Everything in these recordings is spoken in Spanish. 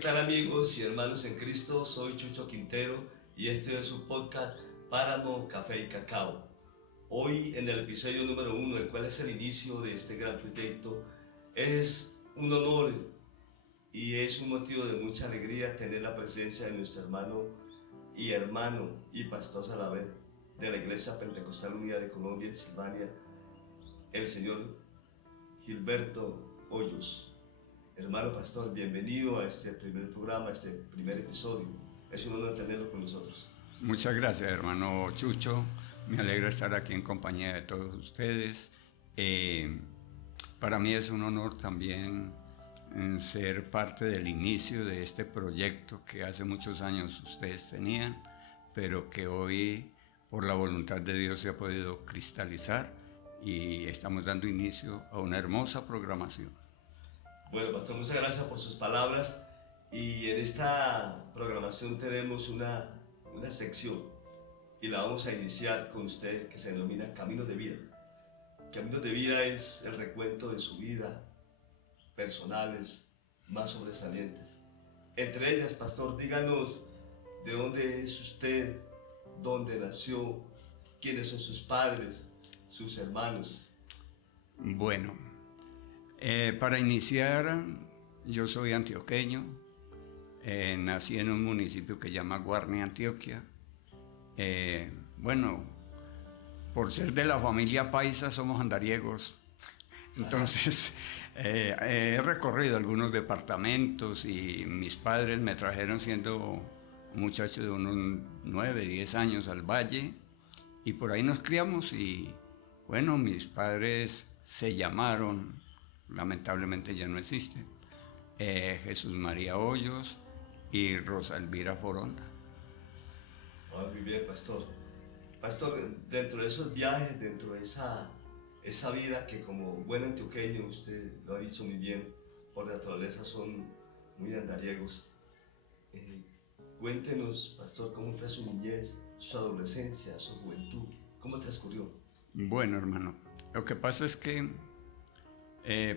tal amigos y hermanos en Cristo? Soy Chucho Quintero y este es su podcast Páramo, Café y Cacao. Hoy en el episodio número 1, el cual es el inicio de este gran proyecto, es un honor y es un motivo de mucha alegría tener la presencia de nuestro hermano y pastor a la vez de la Iglesia Pentecostal Unida de Colombia en Silvania, el señor Gilberto Hoyos. Hermano pastor, bienvenido a este primer programa, a este primer episodio. Es un honor tenerlo con nosotros. Muchas gracias, hermano Chucho. Me alegra estar aquí en compañía de todos ustedes. Para mí es un honor también ser parte del inicio de este proyecto que hace muchos años ustedes tenían, pero que hoy, por la voluntad de Dios, se ha podido cristalizar y estamos dando inicio a una hermosa programación. Bueno, pastor, muchas gracias por sus palabras. Y en esta programación tenemos una sección y la vamos a iniciar con usted, que se denomina Caminos de Vida. Caminos de Vida es el recuento de su vida, personales, más sobresalientes. Entre ellas, pastor, díganos de dónde es usted, dónde nació, quiénes son sus padres, sus hermanos. Bueno, para iniciar, yo soy antioqueño, nací en un municipio que se llama Guarne, Antioquia. Bueno, por ser de la familia paisa somos andariegos, entonces he recorrido algunos departamentos y mis padres me trajeron siendo muchacho de unos 9, 10 años al valle y por ahí nos criamos y bueno, mis padres se llamaron, lamentablemente ya no existen, Jesús María Hoyos y Rosa Elvira Foronda. Muy bien, pastor. Pastor, dentro de esos viajes, dentro de esa vida que como buen antioqueño, usted lo ha dicho muy bien, por naturaleza son muy andariegos. Cuéntenos, pastor, cómo fue su niñez, su adolescencia, su juventud, cómo transcurrió. Bueno, hermano, lo que pasa es que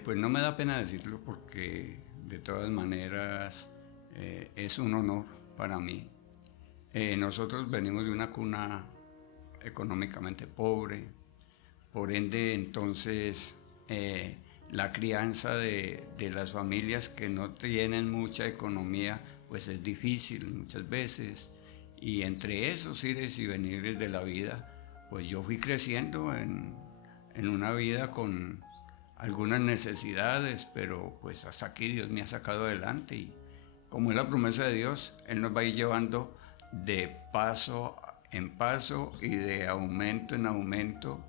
pues no me da pena decirlo porque de todas maneras es un honor para mí. Nosotros venimos de una cuna económicamente pobre, por ende entonces la crianza de las familias que no tienen mucha economía pues es difícil muchas veces y entre esos ires y venires de la vida pues yo fui creciendo en una vida con algunas necesidades, pero pues hasta aquí Dios me ha sacado adelante y como es la promesa de Dios, Él nos va a ir llevando de paso en paso y de aumento en aumento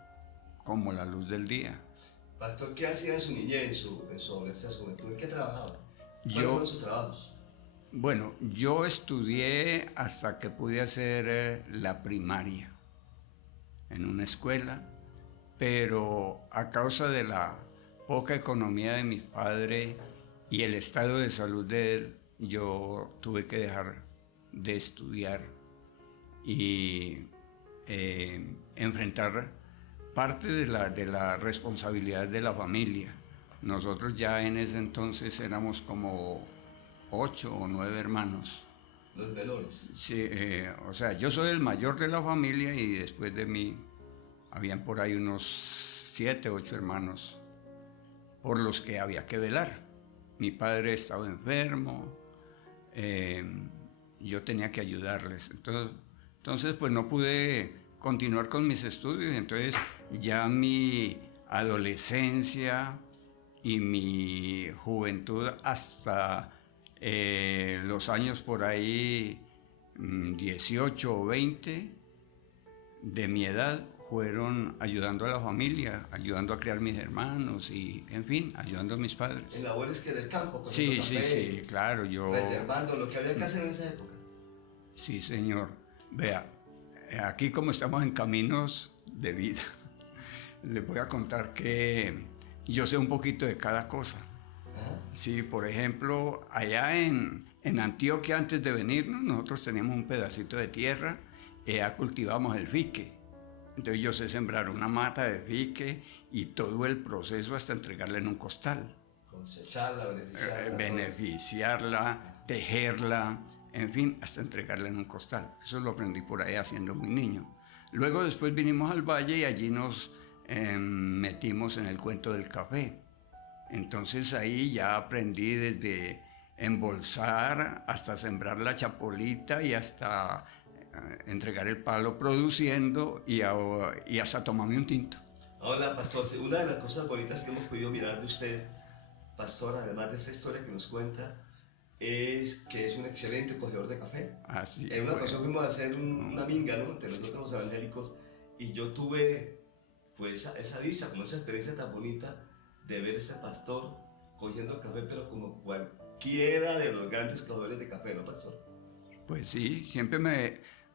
como la luz del día. Pastor, ¿qué hacía en su niñez, en su adolescencia, su juventud? ¿En qué trabajaba? ¿Cuáles fueron sus trabajos? Bueno, yo estudié hasta que pude hacer la primaria en una escuela, pero a causa de la poca economía de mi padre y el estado de salud de él, yo tuve que dejar de estudiar y enfrentar parte de la responsabilidad de la familia. Nosotros ya en ese entonces éramos como 8 o 9 hermanos. Los menores. Sí, o sea, yo soy el mayor de la familia y después de mí habían por ahí unos 7, 8 hermanos por los que había que velar. Mi padre estaba enfermo, yo tenía que ayudarles. Entonces pues no pude continuar con mis estudios, entonces ya mi adolescencia y mi juventud hasta los años por ahí 18 o 20 de mi edad fueron ayudando a la familia, ayudando a criar mis hermanos y, en fin, ayudando a mis padres. ¿En labores que del campo? Sí, claro, yo... Reservando lo que había que hacer en esa época. Sí, señor. Vea, aquí como estamos en caminos de vida, les voy a contar que yo sé un poquito de cada cosa. Sí, por ejemplo, allá en Antioquia, antes de venirnos, nosotros teníamos un pedacito de tierra y ya cultivamos el fique. Entonces yo sé sembrar una mata de fique y todo el proceso hasta entregarla en un costal. Cosecharla, beneficiarla, tejerla, en fin, hasta entregarla en un costal. Eso lo aprendí por ahí siendo muy niño. Luego después vinimos al valle y allí nos metimos en el cuento del café. Entonces ahí ya aprendí desde embolsar hasta sembrar la chapolita y hasta entregar el palo produciendo y hasta tomarme un tinto. Hola, pastor. Una de las cosas bonitas que hemos podido mirar de usted, pastor, además de esta historia que nos cuenta, es que es un excelente cogedor de café. Así, en una ocasión fuimos a hacer una minga, ¿no?, entre nosotros los evangélicos, y yo tuve pues esa dicha, como esa experiencia tan bonita de ver ese pastor cogiendo café, pero como cualquiera de los grandes cogedores de café, ¿no, pastor? Pues sí, siempre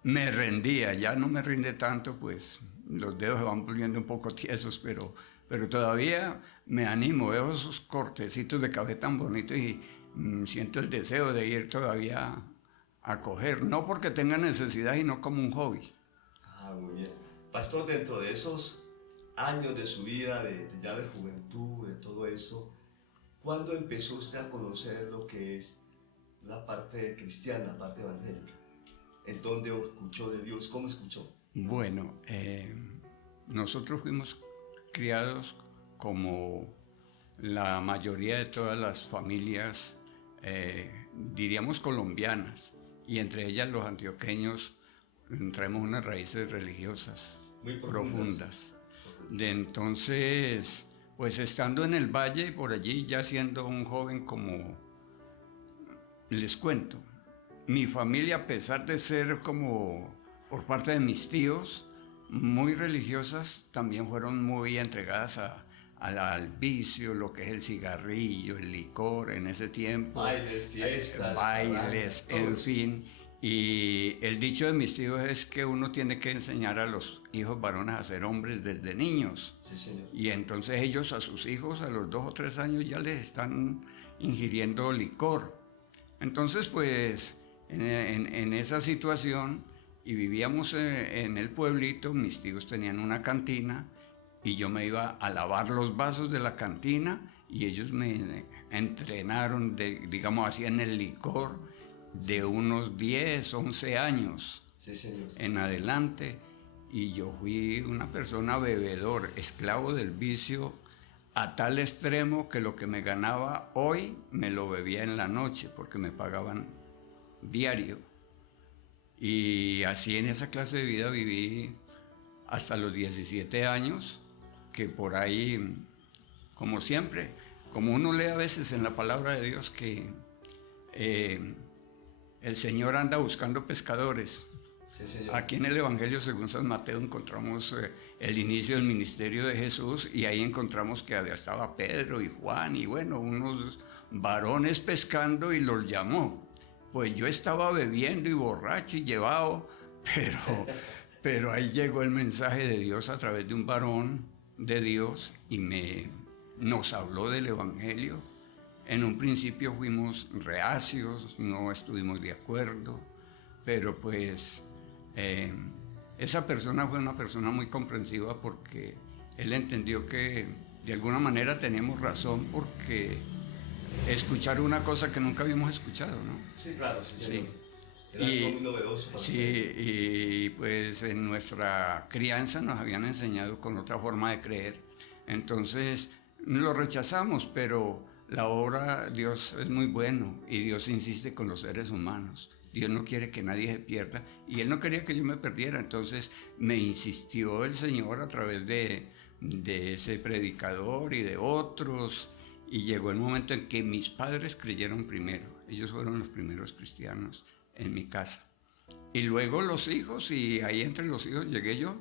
me rendía, ya no me rinde tanto, pues los dedos se van volviendo un poco tiesos, pero todavía me animo, veo esos cortecitos de café tan bonitos y siento el deseo de ir todavía a coger, no porque tenga necesidad, sino como un hobby. Ah, muy bien. Pastor, dentro de esos años de su vida, ya de juventud, de todo eso, ¿cuándo empezó usted a conocer lo que es la parte cristiana, la parte evangélica? ¿En dónde escuchó de Dios? ¿Cómo escuchó? Bueno, nosotros fuimos criados como la mayoría de todas las familias, diríamos colombianas, y entre ellas los antioqueños traemos unas raíces religiosas muy profundas. De entonces, pues estando en el valle y por allí ya siendo un joven, como les cuento, mi familia, a pesar de ser como por parte de mis tíos muy religiosas, también fueron muy entregadas al vicio, lo que es el cigarrillo, el licor en ese tiempo. Bailes, fiestas, bailes, en fin. Y el dicho de mis tíos es que uno tiene que enseñar a los hijos varones a ser hombres desde niños. Sí, señor. Y entonces ellos a sus hijos a los 2 o 3 años ya les están ingiriendo licor. Entonces pues en esa situación, y vivíamos en el pueblito, mis tíos tenían una cantina y yo me iba a lavar los vasos de la cantina y ellos me entrenaron, digamos así, en el licor de unos 10, 11 años. Sí, señor. En adelante, y yo fui una persona bebedor, esclavo del vicio, a tal extremo que lo que me ganaba hoy me lo bebía en la noche porque me pagaban diario. Y así en esa clase de vida viví hasta los 17 años, que por ahí, como siempre, como uno lee a veces en la palabra de Dios que el Señor anda buscando pescadores. Sí, señor. Aquí en el Evangelio según San Mateo encontramos el inicio del ministerio de Jesús y ahí encontramos que había estaba Pedro y Juan y bueno, unos varones pescando y los llamó. Pues yo estaba bebiendo y borracho y llevado, pero ahí llegó el mensaje de Dios a través de un varón de Dios y nos habló del Evangelio. En un principio fuimos reacios, no estuvimos de acuerdo, pero pues esa persona fue una persona muy comprensiva porque él entendió que de alguna manera teníamos razón porque escuchar una cosa que nunca habíamos escuchado, ¿no? Sí, claro, sí, sí. Era algo muy novedoso. Sí, y pues en nuestra crianza nos habían enseñado con otra forma de creer. Entonces lo rechazamos, pero la obra, Dios es muy bueno y Dios insiste con los seres humanos. Dios no quiere que nadie se pierda y Él no quería que yo me perdiera. Entonces me insistió el Señor a través de ese predicador y de otros. Y llegó el momento en que mis padres creyeron primero. Ellos fueron los primeros cristianos en mi casa. Y luego los hijos, y ahí entre los hijos llegué yo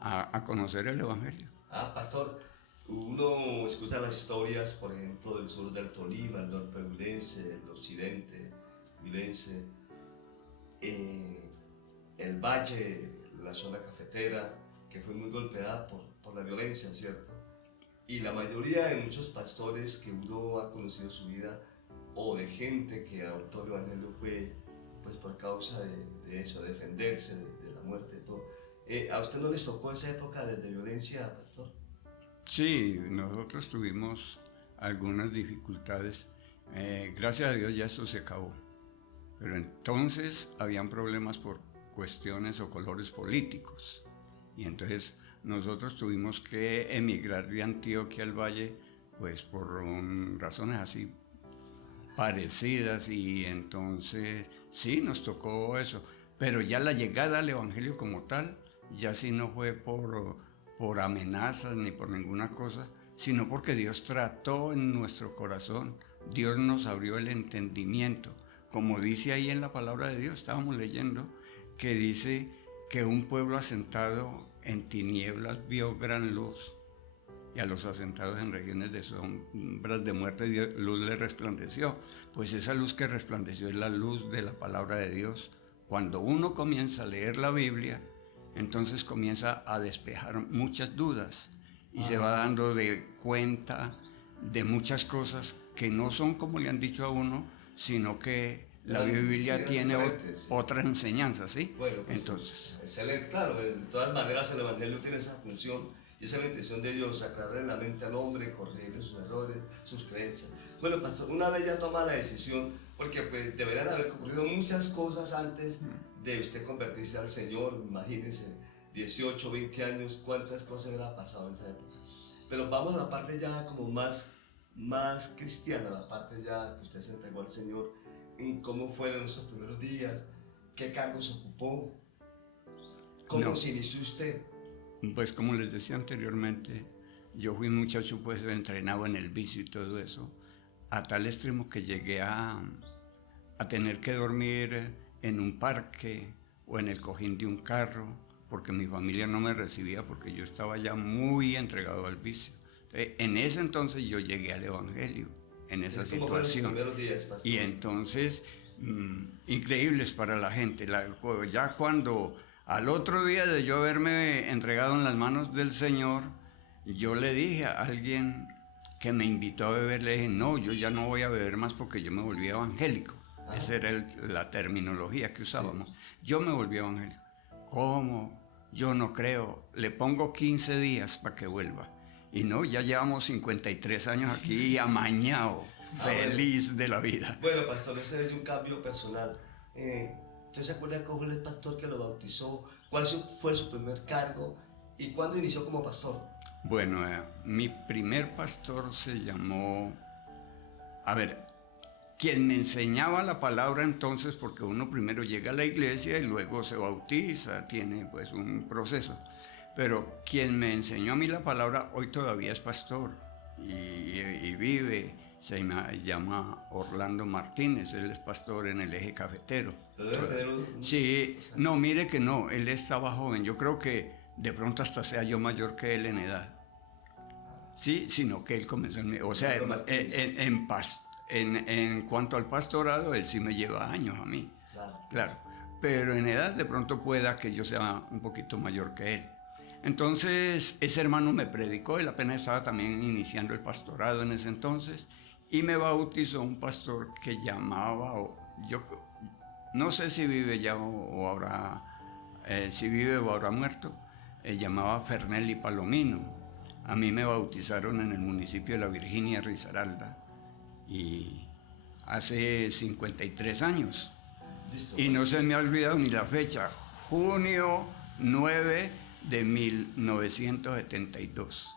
a conocer el Evangelio. Ah, pastor, uno escucha las historias, por ejemplo, del sur del Tolima, el norte huilense, el occidente huilense, el valle, la zona cafetera, que fue muy golpeada por la violencia, ¿cierto? Y la mayoría de muchos pastores que uno ha conocido su vida, o de gente que adoptó el Evangelio, fue pues por causa de eso, defenderse de la muerte y todo. ¿A usted no les tocó esa época de violencia, pastor? Sí, nosotros tuvimos algunas dificultades. Gracias a Dios ya eso se acabó. Pero entonces habían problemas por cuestiones o colores políticos. Y entonces nosotros tuvimos que emigrar de Antioquia al Valle, pues por razones así parecidas, y entonces sí, nos tocó eso. Pero ya la llegada al Evangelio como tal, ya sí no fue por amenazas ni por ninguna cosa, sino porque Dios trató en nuestro corazón, Dios nos abrió el entendimiento. Como dice ahí en la palabra de Dios, estábamos leyendo, que dice que un pueblo asentado en tinieblas vio gran luz, y a los asentados en regiones de sombras de muerte luz le resplandeció. Pues esa luz que resplandeció es la luz de la palabra de Dios. Cuando uno comienza a leer la Biblia, entonces comienza a despejar muchas dudas y se va dando de cuenta de muchas cosas que no son como le han dicho a uno, sino que la Biblia tiene otra enseñanza, ¿sí? Bueno, pues, entonces, excelente, claro, de todas maneras el Evangelio tiene esa función y esa es la intención de Dios, aclararle la mente al hombre, corregirle sus errores, sus creencias. Bueno, pastor, una vez ya toma la decisión, porque pues deberían haber ocurrido muchas cosas antes de usted convertirse al Señor, imagínense, 18, 20 años, cuántas cosas hubiera pasado en esa época. Pero vamos a la parte ya como más cristiana, la parte ya que usted se entregó al Señor. ¿Cómo fueron esos primeros días? ¿Qué cargos ocupó? ¿Cómo se inició usted? Pues como les decía anteriormente, yo fui muchacho pues entrenado en el vicio y todo eso, a tal extremo que llegué a tener que dormir en un parque o en el cojín de un carro, porque mi familia no me recibía porque yo estaba ya muy entregado al vicio. En ese entonces yo llegué al Evangelio, en esa situación. Y entonces, increíbles para la gente. Ya cuando al otro día de yo haberme entregado en las manos del Señor, yo le dije a alguien que me invitó a beber, le dije, no, yo ya no voy a beber más porque yo me volví evangélico. Esa era la terminología que usábamos. Sí. Yo me volví evangélico. ¿Cómo? Yo no creo. Le pongo 15 días para que vuelva. Y no, ya llevamos 53 años aquí amañado, feliz de la vida. Bueno, pastor, ese es un cambio personal. ¿Usted se acuerda cómo fue el pastor que lo bautizó? ¿Cuál fue su primer cargo? ¿Y cuándo inició como pastor? Bueno, mi primer pastor se llamó... quien me enseñaba la palabra entonces, porque uno primero llega a la iglesia y luego se bautiza, tiene pues un proceso. Pero quien me enseñó a mí la palabra hoy todavía es pastor y vive, se llama Orlando Martínez, él es pastor en el Eje Cafetero. Sí, no, mire que no, él estaba joven, yo creo que de pronto hasta sea yo mayor que él en edad. Sí, sino que él comenzó o sea, en cuanto al pastorado, él sí me lleva años a mí, claro, pero en edad de pronto pueda que yo sea un poquito mayor que él. Entonces, ese hermano me predicó, él apenas estaba también iniciando el pastorado en ese entonces, y me bautizó un pastor que llamaba, yo no sé si vive ya o habrá, si vive o habrá muerto, llamaba Fernelli Palomino. A mí me bautizaron en el municipio de La Virginia, Risaralda, y hace 53 años. Listo, y no se me ha olvidado ni la fecha, junio 9 de 1972.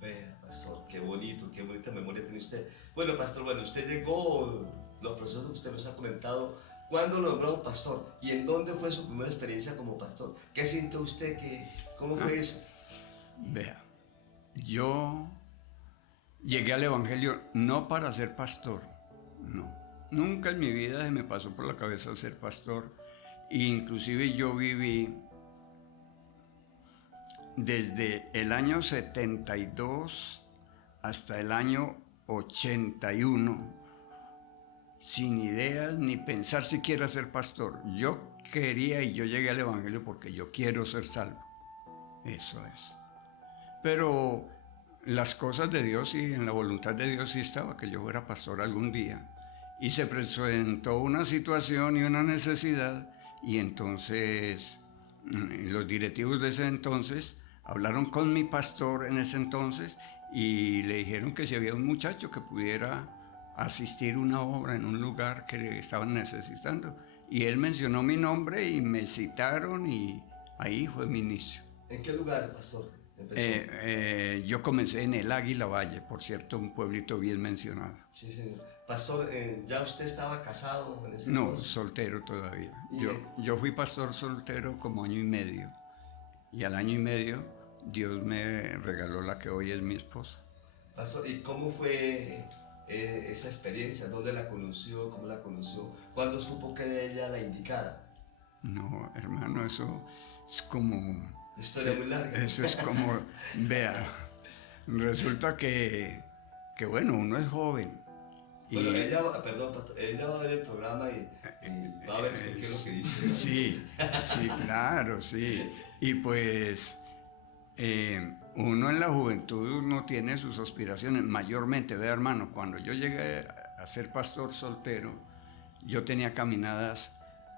Vea, pastor, qué bonita memoria tiene usted. Bueno, pastor, usted llegó, los procesos que usted nos ha comentado, ¿cuándo lo nombró pastor? ¿Y en dónde fue su primera experiencia como pastor? ¿Qué sintió usted? ¿Cómo fue eso? Vea, yo llegué al Evangelio no para ser pastor, no. Nunca en mi vida se me pasó por la cabeza ser pastor. E inclusive yo viví desde el año 72 hasta el año 81 sin ideas ni pensar siquiera ser pastor. Yo quería y yo llegué al Evangelio porque yo quiero ser salvo. Eso es. Pero las cosas de Dios y en la voluntad de Dios sí estaba que yo fuera pastor algún día. Y se presentó una situación y una necesidad y entonces los directivos de ese entonces hablaron con mi pastor en ese entonces y le dijeron que si había un muchacho que pudiera asistir a una obra en un lugar que estaban necesitando. y él mencionó mi nombre y me citaron y ahí fue mi inicio. ¿En qué lugar, pastor, empezó? Yo comencé en el Águila Valle, por cierto, un pueblito bien mencionado. Sí, señor. Pastor, ¿ya usted estaba casado en ese No, entonces? soltero todavía. ¿Y Yo fui pastor soltero como año y medio. Y al año y medio Dios me regaló la que hoy es mi esposa. Pastor, ¿y cómo fue esa experiencia? ¿Dónde la conoció? ¿Cómo la conoció? ¿Cuándo supo que ella la indicara? No, hermano, eso es como... Historia muy larga. Eso es como, vea, resulta que bueno, uno es joven. Bueno, perdón, pastor, ella va a ver el programa y va a ver usted qué es lo que dice. Sí, sí, claro, sí. Y pues uno en la juventud no tiene sus aspiraciones, mayormente, vea hermano, cuando yo llegué a ser pastor soltero, yo tenía caminadas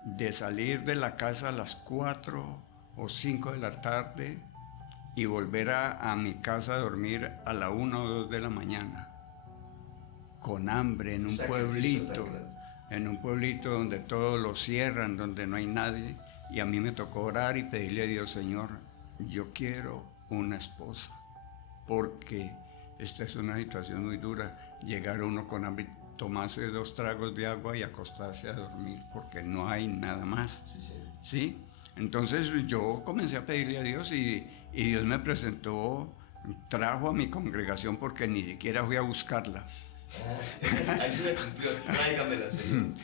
de salir de la casa a las 4 o 5 de la tarde y volver a mi casa a dormir a la 1 o 2 de la mañana, con hambre, en un pueblito donde todo lo cierran, donde no hay nadie, y a mí me tocó orar y pedirle a Dios, Señor, yo quiero una esposa, porque esta es una situación muy dura, llegar uno con hambre, tomarse 2 tragos de agua y acostarse a dormir, porque no hay nada más. Sí, sí. ¿Sí? Entonces yo comencé a pedirle a Dios y Dios me presentó, trajo a mi congregación porque ni siquiera fui a buscarla. Ahí se me cumplió, tráigamela, señor.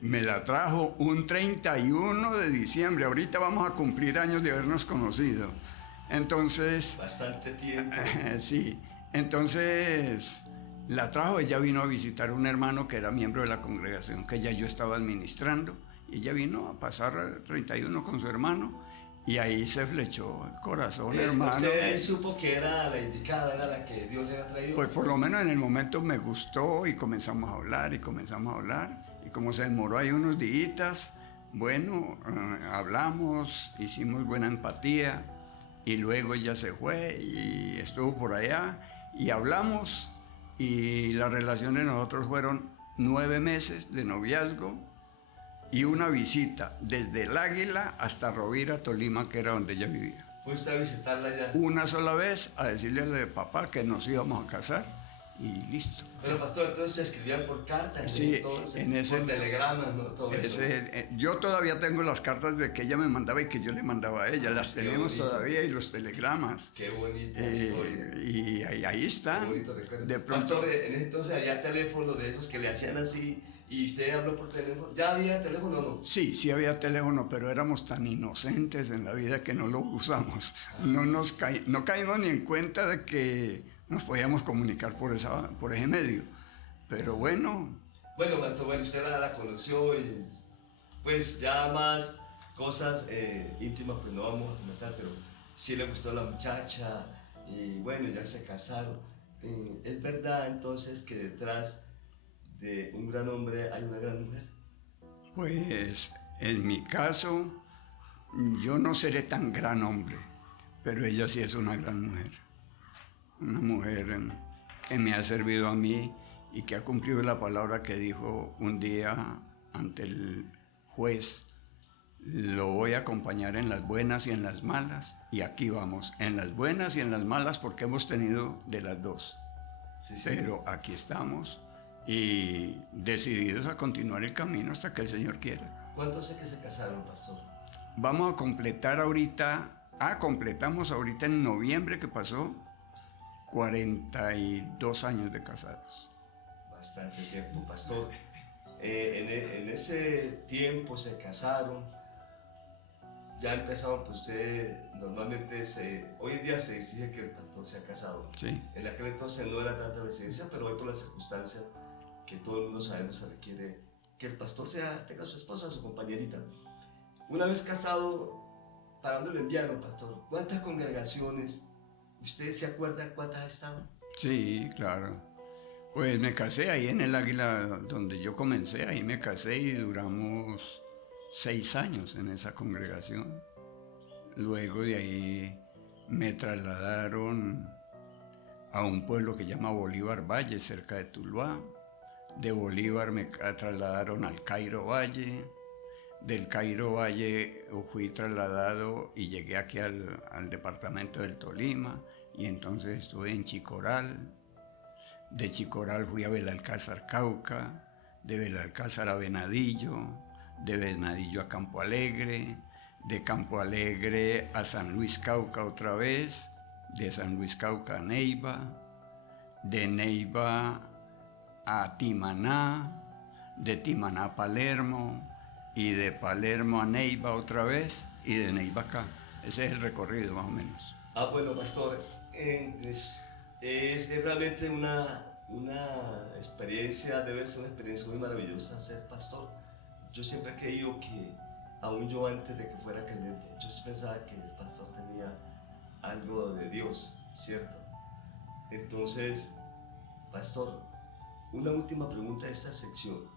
Me la trajo un 31 de diciembre, ahorita vamos a cumplir años de habernos conocido. Entonces... Bastante tiempo. Sí, entonces la trajo, ella vino a visitar a un hermano que era miembro de la congregación, que ya yo estaba administrando. Y ella vino a pasar 31 con su hermano y ahí se flechó el corazón, hermano. ¿Usted ahí supo que era la indicada, era la que Dios le había traído? Pues por lo menos en el momento me gustó y comenzamos a hablar y comenzamos a hablar. Y como se demoró ahí unos días, bueno, hablamos, hicimos buena empatía y luego ella se fue y estuvo por allá y hablamos y la relación de nosotros fueron 9 meses de noviazgo y una visita desde el Águila hasta Rovira, Tolima, que era donde ella vivía. ¿Fue usted a visitarla ya? Una sola vez a decirle al papá que nos íbamos a casar y listo. Pero pastor, entonces se escribían por cartas, sí, entonces, por telegramas, ¿no? Todo eso. Yo todavía tengo las cartas de que ella me mandaba y que yo le mandaba a ella, las tenemos bonito. Todavía y los telegramas. Qué bonita historia. Y ahí están. Qué bonito recuerdo. De pronto, pastor, en ese entonces había teléfonos de esos que le hacían así y usted habló por teléfono. ¿Ya había teléfono o no? Sí había teléfono, pero éramos tan inocentes en la vida que no lo usamos. No caímos ni en cuenta de que nos podíamos comunicar por ese medio. Pero bueno. Bueno, pastor, usted la conoció y pues ya más cosas íntimas pues no vamos a comentar, pero sí le gustó la muchacha y bueno, ya se casaron. ¿Es verdad entonces que detrás de un gran hombre hay una gran mujer? Pues en mi caso, yo no seré tan gran hombre, pero ella sí es una gran mujer. Una mujer que me ha servido a mí y que ha cumplido la palabra que dijo un día ante el juez. Lo voy a acompañar en las buenas y en las malas. Y aquí vamos, en las buenas y en las malas, porque hemos tenido de las dos. Sí. Pero aquí estamos y decididos a continuar el camino hasta que el Señor quiera. ¿Cuántos sé que se casaron, pastor? Vamos a completar ahorita, completamos ahorita en noviembre que pasó, 42 años de casados. Bastante tiempo, pastor. En ese tiempo se casaron, ya empezaron, pues usted normalmente, hoy en día se exige que el pastor sea casado. Sí. En aquel entonces no era tanta la exigencia, pero hoy por las circunstancias que todo el mundo sabemos se requiere que el pastor tenga a su esposa, a su compañerita. Una vez casado, ¿para dónde lo enviaron, pastor? ¿Cuántas congregaciones? ¿Usted se acuerda cuántas ha estado? Sí, claro. Pues me casé ahí en el Águila donde yo comencé, ahí me casé y duramos 6 años en esa congregación. Luego de ahí me trasladaron a un pueblo que se llama Bolívar Valle, cerca de Tuluá. De Bolívar me trasladaron al Cairo Valle. Del Cairo Valle fui trasladado y llegué aquí al departamento del Tolima y entonces estuve en Chicoral. De Chicoral fui a Belalcázar, Cauca, de Belalcázar a Venadillo, de Venadillo a Campo Alegre, de Campo Alegre a San Luis Cauca otra vez, de San Luis Cauca a Neiva, de Neiva a Timaná, de Timaná a Palermo, y de Palermo a Neiva otra vez, y de Neiva acá. Ese es el recorrido más o menos. Bueno, pastor, es realmente una experiencia, debe ser una experiencia muy maravillosa ser pastor. Yo siempre he creído que, aún yo antes de que fuera creyente, yo pensaba que el pastor tenía algo de Dios, ¿cierto? Entonces, pastor, una última pregunta de esta sección.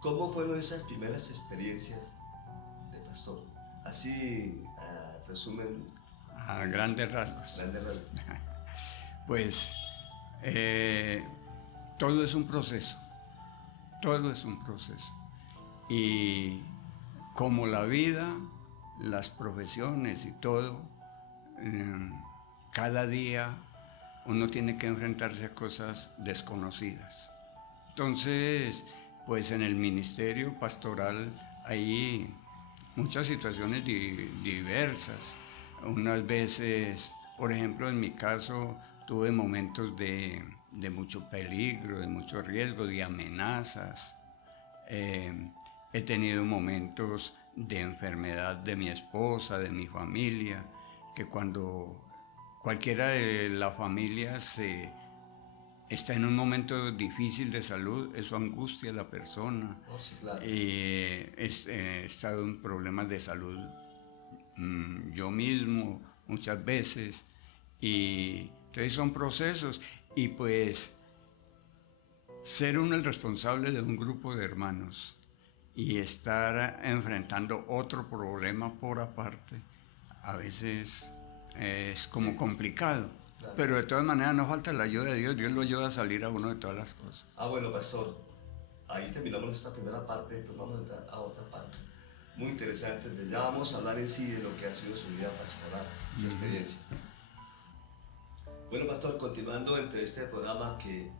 ¿Cómo fueron esas primeras experiencias de pastor? Así, resumen. A grandes rasgos. Grandes rasgos. Pues todo es un proceso, todo es un proceso. Y como la vida, las profesiones y todo, cada día uno tiene que enfrentarse a cosas desconocidas. Entonces, pues en el ministerio pastoral hay muchas situaciones diversas. Unas veces, por ejemplo, en mi caso, tuve momentos de mucho peligro, de mucho riesgo, de amenazas. He tenido momentos de enfermedad de mi esposa, de mi familia, que cuando cualquiera de la familia está en un momento difícil de salud, eso angustia a la persona. Oh, sí, claro. He estado en problemas de salud yo mismo muchas veces, y entonces son procesos, y pues ser uno el responsable de un grupo de hermanos y estar enfrentando otro problema por aparte, a veces es como complicado. Claro. Pero de todas maneras no falta la ayuda de Dios, Dios lo ayuda a salir a uno de todas las cosas. Bueno, pastor, ahí terminamos esta primera parte, después vamos a entrar a otra parte. Muy interesante, ya vamos a hablar en sí de lo que ha sido su vida pastoral, su experiencia. Bueno, pastor, continuando entre este programa que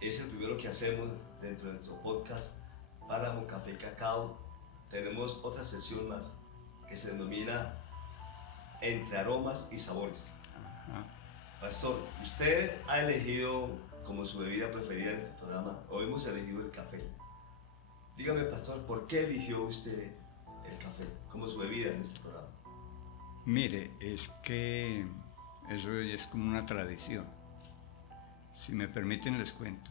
es el primero que hacemos dentro de nuestro podcast Páramo Café y Cacao, tenemos otra sesión más que se denomina Entre Aromas y Sabores. Ajá. Pastor, usted ha elegido como su bebida preferida en este programa, hoy hemos elegido el café. Dígame, pastor, ¿por qué eligió usted el café como su bebida en este programa? Mire, es que eso es como una tradición. Si me permiten les cuento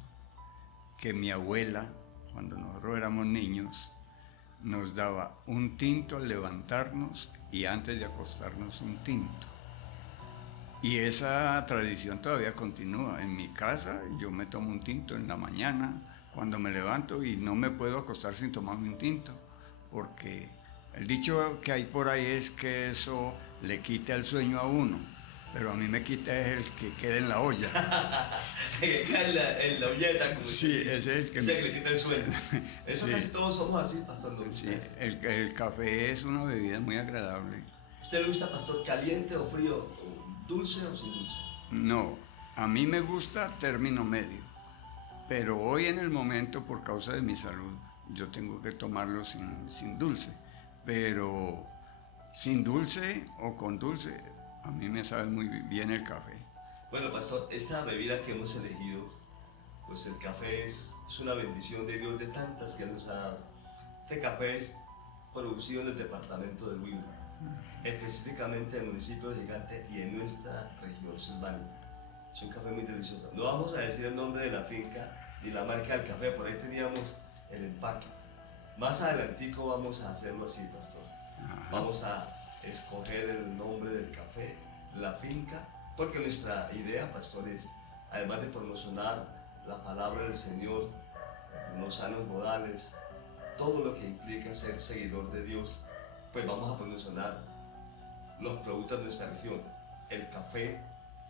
que mi abuela, cuando nosotros éramos niños, nos daba un tinto al levantarnos y antes de acostarnos un tinto. Y esa tradición todavía continúa. En mi casa yo me tomo un tinto en la mañana cuando me levanto y no me puedo acostar sin tomarme un tinto, porque el dicho que hay por ahí es que eso le quita el sueño a uno, pero a mí me quita es el que queda en la olla. Que cae en la olleta, como Sí, ese es el que le quita el sueño. Eso sí. Casi todos somos así, pastor. Sí, el café es una bebida muy agradable. ¿Usted le gusta, pastor, caliente o frío, dulce o sin dulce? No, a mí me gusta término medio, pero hoy en el momento, por causa de mi salud, yo tengo que tomarlo sin dulce. Pero sin dulce o con dulce, a mí me sabe muy bien el café. Bueno, pastor, esta bebida que hemos elegido, pues el café es una bendición de Dios de tantas que nos ha dado. Este café es producido en el departamento de Huila, específicamente en el municipio de Gigante y en nuestra región Silvania. Es un café muy delicioso. No vamos a decir el nombre de la finca ni la marca del café, por ahí teníamos el empaque. Más adelantico vamos a hacerlo así, pastor. Ajá. Vamos a escoger el nombre del café, la finca, porque nuestra idea, pastor, es, además de promocionar la palabra del Señor, los sanos modales, todo lo que implica ser seguidor de Dios, pues vamos a promocionar los productos de nuestra región, el café,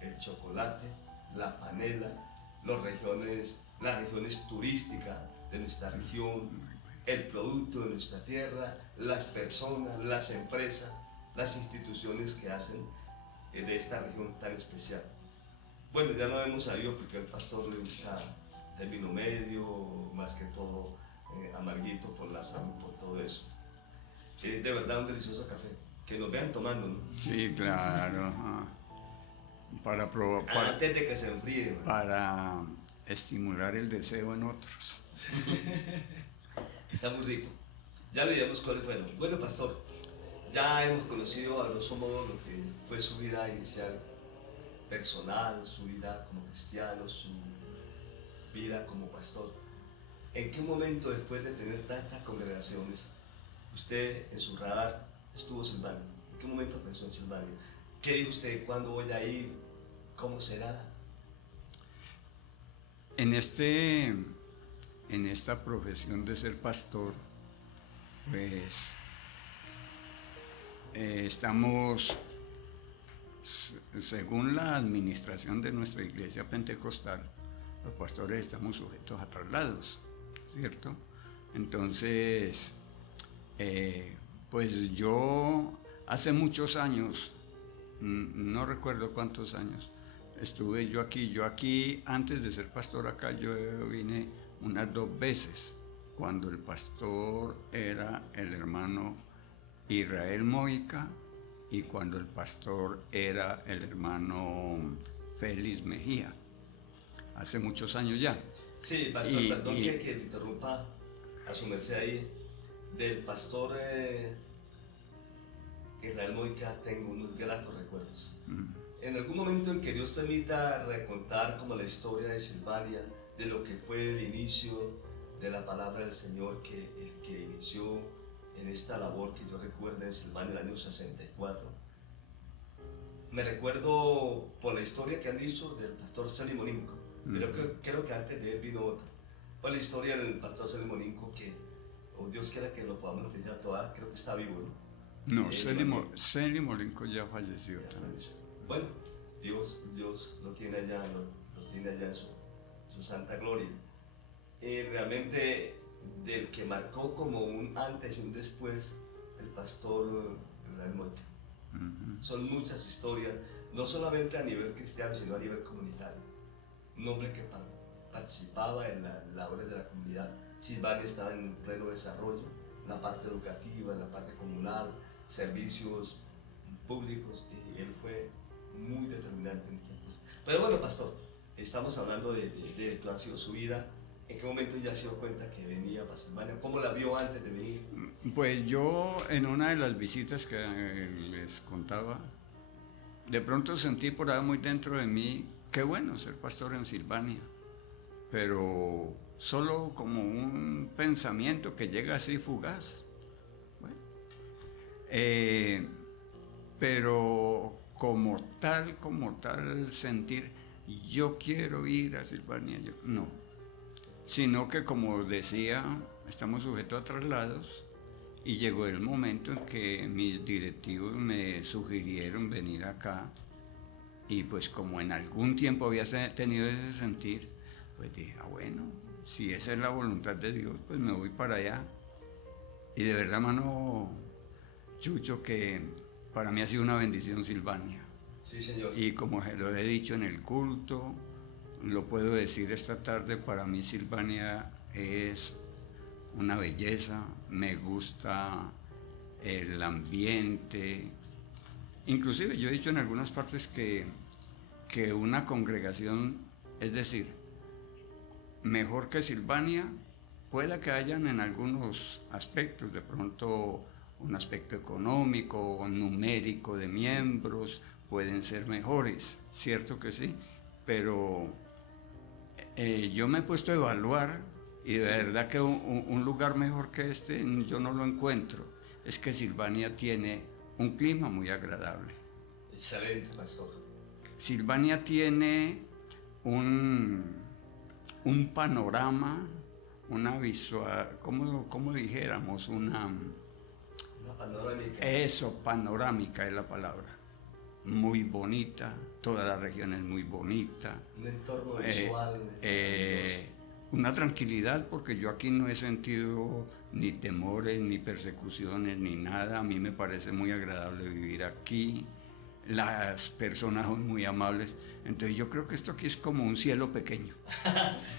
el chocolate, la panela, las regiones turísticas de nuestra región, el producto de nuestra tierra, las personas, las empresas, las instituciones que hacen de esta región tan especial. Bueno, ya no hemos sabido porque al pastor le gusta término medio, más que todo amarguito por la salud, por todo eso. Es de verdad un delicioso café, que nos vean tomando, ¿no? Sí, claro. Para probar, Antes de que se enfríe, ¿no? para estimular el deseo en otros. Está muy rico. Ya le diremos cuáles fueron. Bueno, pastor, ya hemos conocido a grosso modo lo que fue su vida inicial personal, su vida como cristiano, su vida como pastor. ¿En qué momento, después de tener tantas congregaciones, usted en su radar estuvo Silvania? ¿En qué momento pensó en Silvania? ¿Qué dijo usted? ¿Cuándo voy a ir? ¿Cómo será? En esta profesión de ser pastor, pues estamos, según la administración de nuestra iglesia pentecostal, los pastores estamos sujetos a traslados, ¿cierto? Entonces, pues yo hace muchos años, no recuerdo cuántos años, estuve yo aquí, antes de ser pastor acá, yo vine unas 2 veces, cuando el pastor era el hermano Israel Moica y cuando el pastor era el hermano Félix Mejía, hace muchos años ya. Sí, pastor, perdón que le interrumpa a su merced ahí. Del pastor Israel Moica tengo unos gratos recuerdos. En algún momento en que Dios permita recontar como la historia de Silvania, de lo que fue el inicio de la palabra del Señor que inició en esta labor que yo recuerdo en Silvania en el año 64. Me recuerdo por la historia que han dicho del pastor Celimoninco, pero creo que antes de él vino otro. Por la historia del pastor Celimoninco que, Dios quiera que lo podamos noticiar toda, creo que está vivo, ¿no? No, Celimoninco ya falleció también. Bueno, Dios lo tiene allá, lo tiene allá en su santa gloria. Realmente del que marcó como un antes y un después el pastor Israel Moica. Son muchas historias, no solamente a nivel cristiano, sino a nivel comunitario. Un hombre que participaba en la labores de la comunidad. Silvania estaba en pleno desarrollo, en la parte educativa, en la parte comunal, servicios públicos, y él fue muy determinante en muchas cosas. Pero bueno, pastor, estamos hablando de que ha sido su vida. ¿En qué momento ya se dio cuenta que venía para Silvania? ¿Cómo la vio antes de venir? Pues yo en una de las visitas que les contaba, de pronto sentí por ahí muy dentro de mí, qué bueno ser pastor en Silvania, pero solo como un pensamiento que llega así fugaz. Bueno, pero como tal sentir, yo quiero ir a Silvania, no. Sino que, como decía, estamos sujetos a traslados y llegó el momento en que mis directivos me sugirieron venir acá y pues como en algún tiempo había tenido ese sentir, pues dije, bueno, si esa es la voluntad de Dios, pues me voy para allá. Y de verdad, mano Chucho, que para mí ha sido una bendición Silvania. Sí, señor. Y como lo he dicho en el culto, lo puedo decir esta tarde, para mí Silvania es una belleza, me gusta el ambiente. Inclusive yo he dicho en algunas partes que una congregación, es decir, mejor que Silvania, pueda que hayan en algunos aspectos, de pronto un aspecto económico o numérico de miembros, pueden ser mejores, cierto que sí, pero yo me he puesto a evaluar y de verdad que un lugar mejor que este yo no lo encuentro. Es que Silvania tiene un clima muy agradable. Excelente, pastor. Silvania tiene un panorama, una visual, como dijéramos, una panorámica. Eso, panorámica es la palabra. muy bonita, toda la región es muy bonita. Un entorno visual. Una tranquilidad, porque yo aquí no he sentido ni temores, ni persecuciones, ni nada. A mí me parece muy agradable vivir aquí. Las personas son muy amables. Entonces yo creo que esto aquí es como un cielo pequeño.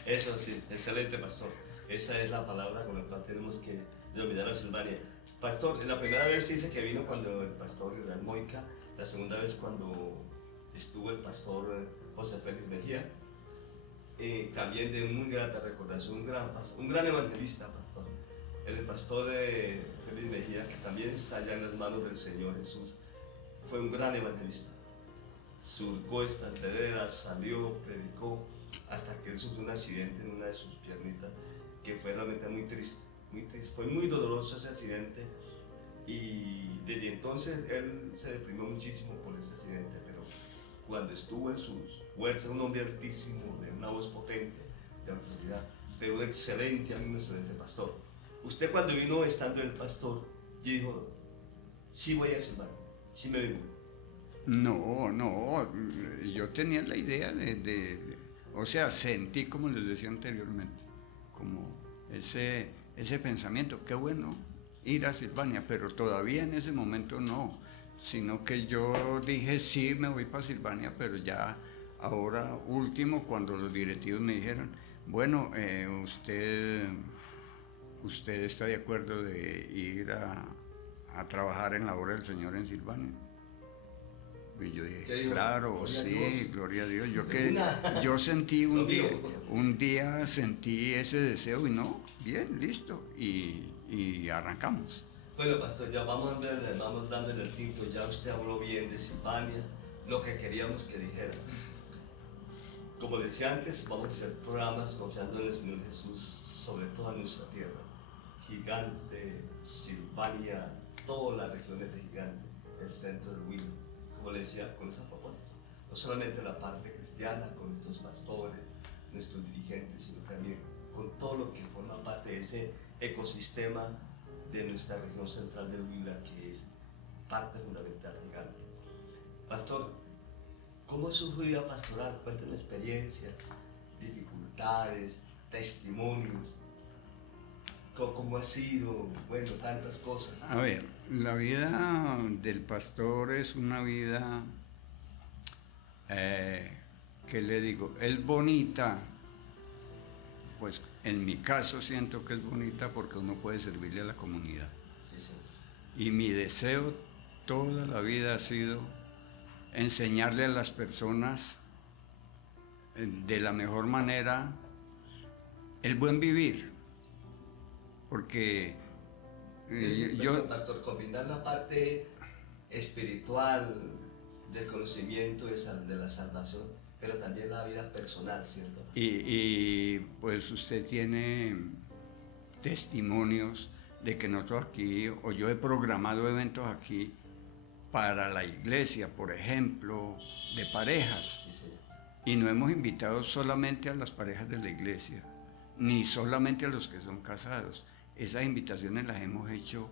Eso sí, excelente, pastor. Esa es la palabra con la cual tenemos que denominar a Silvania. Pastor, la primera vez dice que vino cuando el pastor Israel Moica, la segunda vez cuando estuvo el pastor José Félix Mejía, también de muy grata recordación, un gran evangelista, pastor. El pastor Félix Mejía, que también está allá en las manos del Señor Jesús, fue un gran evangelista. Surcó estas veredas, salió, predicó, hasta que él sufrió un accidente en una de sus piernitas, que fue realmente muy triste, muy triste. Fue muy doloroso ese accidente, y desde entonces él se deprimió muchísimo por ese accidente, pero cuando estuvo en sus fuerzas, un hombre altísimo, de una voz potente, de autoridad, pero un excelente amigo, un excelente pastor. Usted cuando vino estando el pastor, dijo, sí voy a Silvania, sí me vengo. No, yo tenía la idea o sea, sentí, como les decía anteriormente, como ese pensamiento, qué bueno ir a Silvania, pero todavía en ese momento no, sino que yo dije, sí, me voy para Silvania, pero ya ahora último, cuando los directivos me dijeron, bueno, usted está de acuerdo de ir a trabajar en la obra del Señor en Silvania. Y yo dije, claro, sí, gloria a Dios. Yo sentí un día sentí ese deseo y no, bien, listo, y arrancamos. Bueno, pastor, ya vamos dándole el tinto, ya usted habló bien de Silvania, lo que queríamos que dijera. Como decía antes, vamos a hacer programas confiando en el Señor Jesús sobre toda nuestra tierra. Gigante, Silvania, todas las regiones de Gigante, el centro del Huila. Como le decía, con ese propósito, no solamente la parte cristiana, con nuestros pastores, nuestros dirigentes, sino también con todo lo que forma parte de ese ecosistema de nuestra región central del Huila, que es parte fundamental, Gigante. Pastor, ¿cómo es su vida pastoral? Cuénteme experiencias, dificultades, testimonios. ¿Cómo ha sido? Bueno, tantas cosas. A ver, la vida del pastor es una vida, ¿qué le digo? Es bonita, pues en mi caso siento que es bonita porque uno puede servirle a la comunidad. Sí, sí. Y mi deseo toda la vida ha sido enseñarle a las personas de la mejor manera el buen vivir. Porque pastor, combinar la parte espiritual del conocimiento de la salvación, pero también la vida personal, ¿cierto? Y pues usted tiene testimonios de que nosotros aquí, o yo he programado eventos aquí para la iglesia, por ejemplo, de parejas. Sí, sí. Y no hemos invitado solamente a las parejas de la iglesia, ni solamente a los que son casados. Esas invitaciones las hemos hecho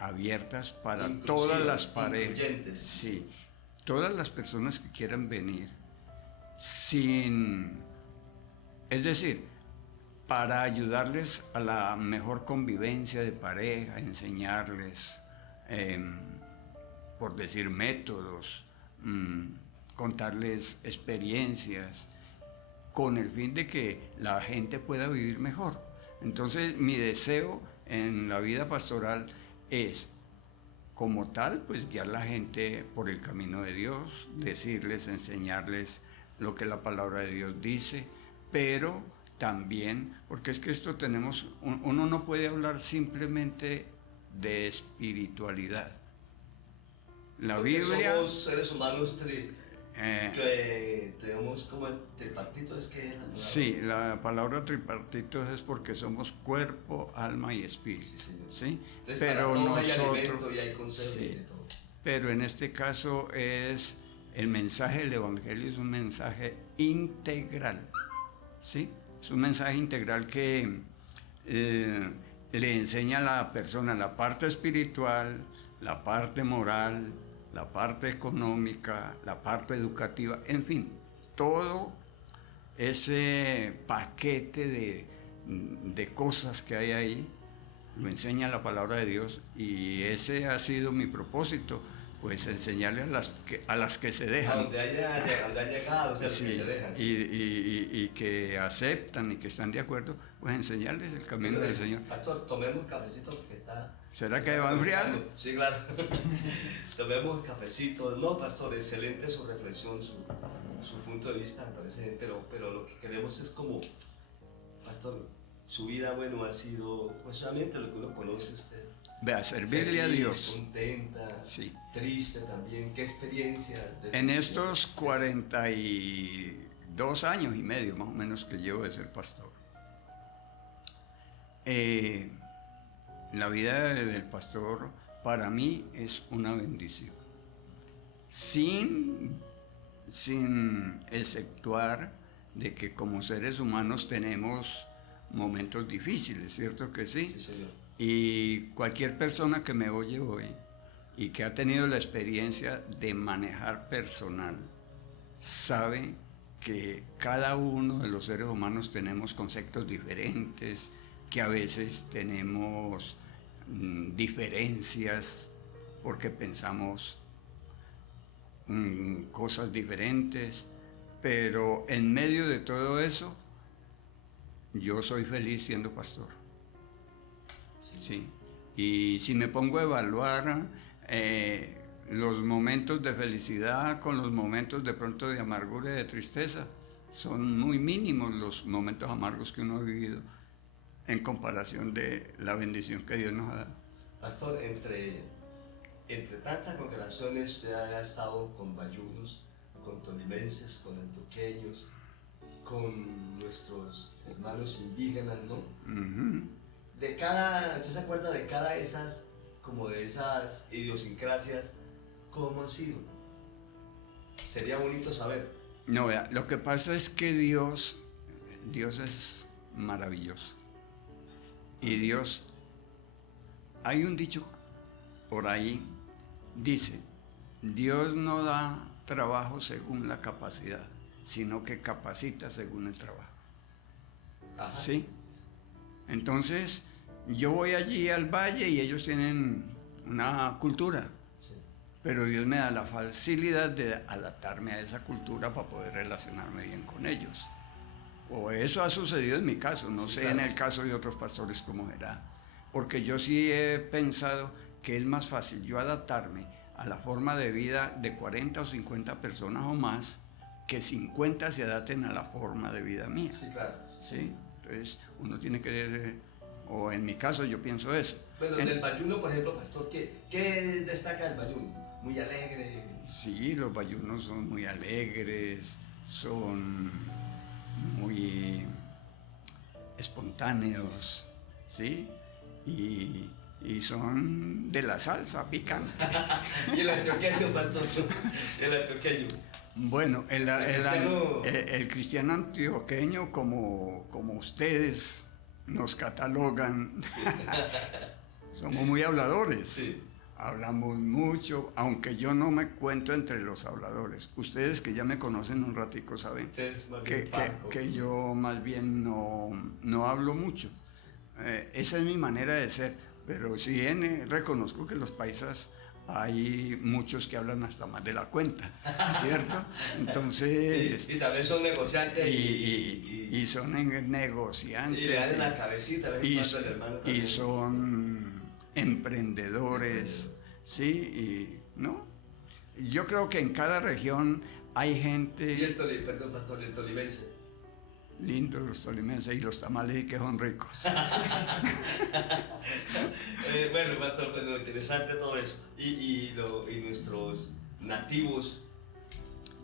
abiertas para todas las parejas. Sí, todas las personas que quieran venir, es decir, para ayudarles a la mejor convivencia de pareja, enseñarles, por decir, métodos, contarles experiencias, con el fin de que la gente pueda vivir mejor. Entonces, mi deseo en la vida pastoral es, como tal, pues guiar a la gente por el camino de Dios, decirles, enseñarles lo que la palabra de Dios dice, pero también, porque es que uno no puede hablar simplemente de espiritualidad. La Porque Biblia... somos seres humanos tenemos como tripartito, es que... Sí, la palabra tripartito es porque somos cuerpo, alma y espíritu. Sí, señor. ¿Sí? Entonces, pero para todo nosotros, hay alimento y hay consejo, sí, y de todo. Pero en este caso el mensaje del Evangelio es un mensaje integral. ¿Sí? Es un mensaje integral que le enseña a la persona la parte espiritual, la parte moral, la parte económica, la parte educativa, en fin, todo ese paquete de cosas que hay ahí, lo enseña la palabra de Dios y ese ha sido mi propósito, pues enseñarle a las que se dejan. A donde han llegado, o sea, Sí, los que se dejan. y que aceptan y que están de acuerdo, pues enseñarles el camino del Señor. Pastor, tomemos cafecito porque está... ¿Será que va a enfriar? Sí, claro. Tomemos cafecito. No, pastor, excelente su reflexión, su punto de vista, me parece bien, pero lo que queremos es como, pastor, su vida, bueno, ha sido, pues solamente lo que uno conoce usted. Vea, servirle a Dios. Contenta, Sí. triste también. ¿Qué experiencia? En estos 42 años y medio, más o menos, que llevo de ser pastor, la vida del pastor para mí es una bendición. Sin exceptuar de que como seres humanos tenemos momentos difíciles, ¿cierto que sí? Sí, señor. Y cualquier persona que me oye hoy y que ha tenido la experiencia de manejar personal, sabe que cada uno de los seres humanos tenemos conceptos diferentes, que a veces tenemos diferencias porque pensamos cosas diferentes, pero en medio de todo eso, yo soy feliz siendo pastor. Sí. Y si me pongo a evaluar los momentos de felicidad con los momentos de pronto de amargura y de tristeza, son muy mínimos los momentos amargos que uno ha vivido en comparación de la bendición que Dios nos ha dado. Pastor, entre tantas congregaciones usted ha estado con bayunos, con tolimenses, con antioqueños, con nuestros hermanos indígenas, ¿no? Uh-huh. ¿Usted se acuerda de cada de esas, como de esas idiosincrasias, cómo han sido? Sería bonito saber. No, vea, lo que pasa es que Dios es maravilloso. Y Dios, hay un dicho por ahí, dice, Dios no da trabajo según la capacidad, sino que capacita según el trabajo. Ajá. ¿Sí? Entonces, yo voy allí al valle y ellos tienen una cultura, Sí. pero Dios me da la facilidad de adaptarme a esa cultura para poder relacionarme bien con ellos. O eso ha sucedido en mi caso, no Sí, sé claro. en el caso de otros pastores cómo será. Porque yo sí he pensado que es más fácil yo adaptarme a la forma de vida de 40 o 50 personas o más, que 50 se adapten a la forma de vida mía. Sí, claro. ¿Sí? Entonces uno tiene que, o en mi caso yo pienso eso. Bueno, del bayuno, por ejemplo, pastor, ¿qué destaca del bayuno? Muy alegre. Sí, los bayunos son muy alegres, son muy espontáneos, ¿sí? Y son de la salsa picante. Y el antioqueño, pastor, el antioqueño. Bueno, cristiano... el cristiano antioqueño, como ustedes nos catalogan, sí. Somos muy habladores. Sí. Hablamos mucho, aunque yo no me cuento entre los habladores. Ustedes que ya me conocen un ratico saben que yo más bien no hablo mucho. Sí. Esa es mi manera de ser, pero sí reconozco que los paisas hay muchos que hablan hasta más de la cuenta, ¿cierto? Entonces... y también son negociantes y son negociantes. Y le dan la cabecita, y son emprendedores, ¿sí? ¿No? Yo creo que en cada región hay gente... Y perdón, pastor, el tolimense. Lindos los tolimenses y los tamales que son ricos. Bueno, pastor, bueno, interesante todo eso. Y nuestros nativos,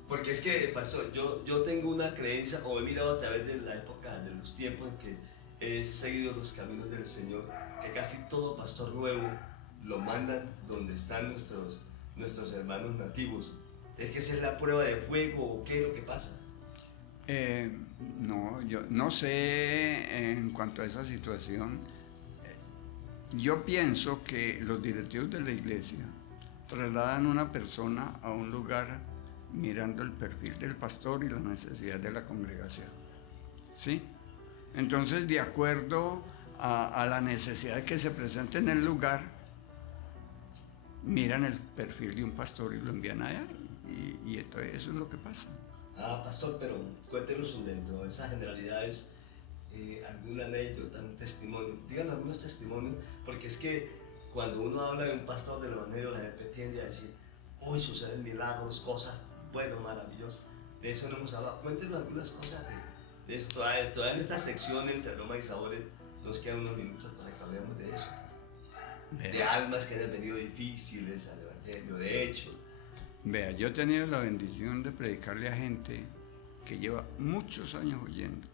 porque es que, pastor, yo tengo una creencia, o he mirado a través de la época, de los tiempos en que he seguido los caminos del Señor, que casi todo pastor nuevo lo mandan donde están nuestros hermanos nativos. ¿Es que esa es la prueba de fuego o qué es lo que pasa? No, yo no sé en cuanto a esa situación. Yo pienso que los directivos de la iglesia trasladan una persona a un lugar mirando el perfil del pastor y la necesidad de la congregación. ¿Sí? Entonces, de acuerdo a la necesidad que se presente en el lugar, miran el perfil de un pastor y lo envían allá. Y entonces eso es lo que pasa. Pastor, pero cuéntenos dentro de esas generalidades alguna anécdota, un testimonio. Díganos algunos testimonios, porque es que cuando uno habla de un pastor del Evangelio, la gente tiende a decir, uy, suceden milagros, cosas, bueno, maravillosas. De eso no hemos hablado. Cuéntenos algunas cosas de eso. Todavía en esta sección entre aroma y sabores nos quedan unos minutos para que hablemos de eso. De almas que hayan venido difíciles al Evangelio, de hecho. Vea, yo he tenido la bendición de predicarle a gente que lleva muchos años oyendo.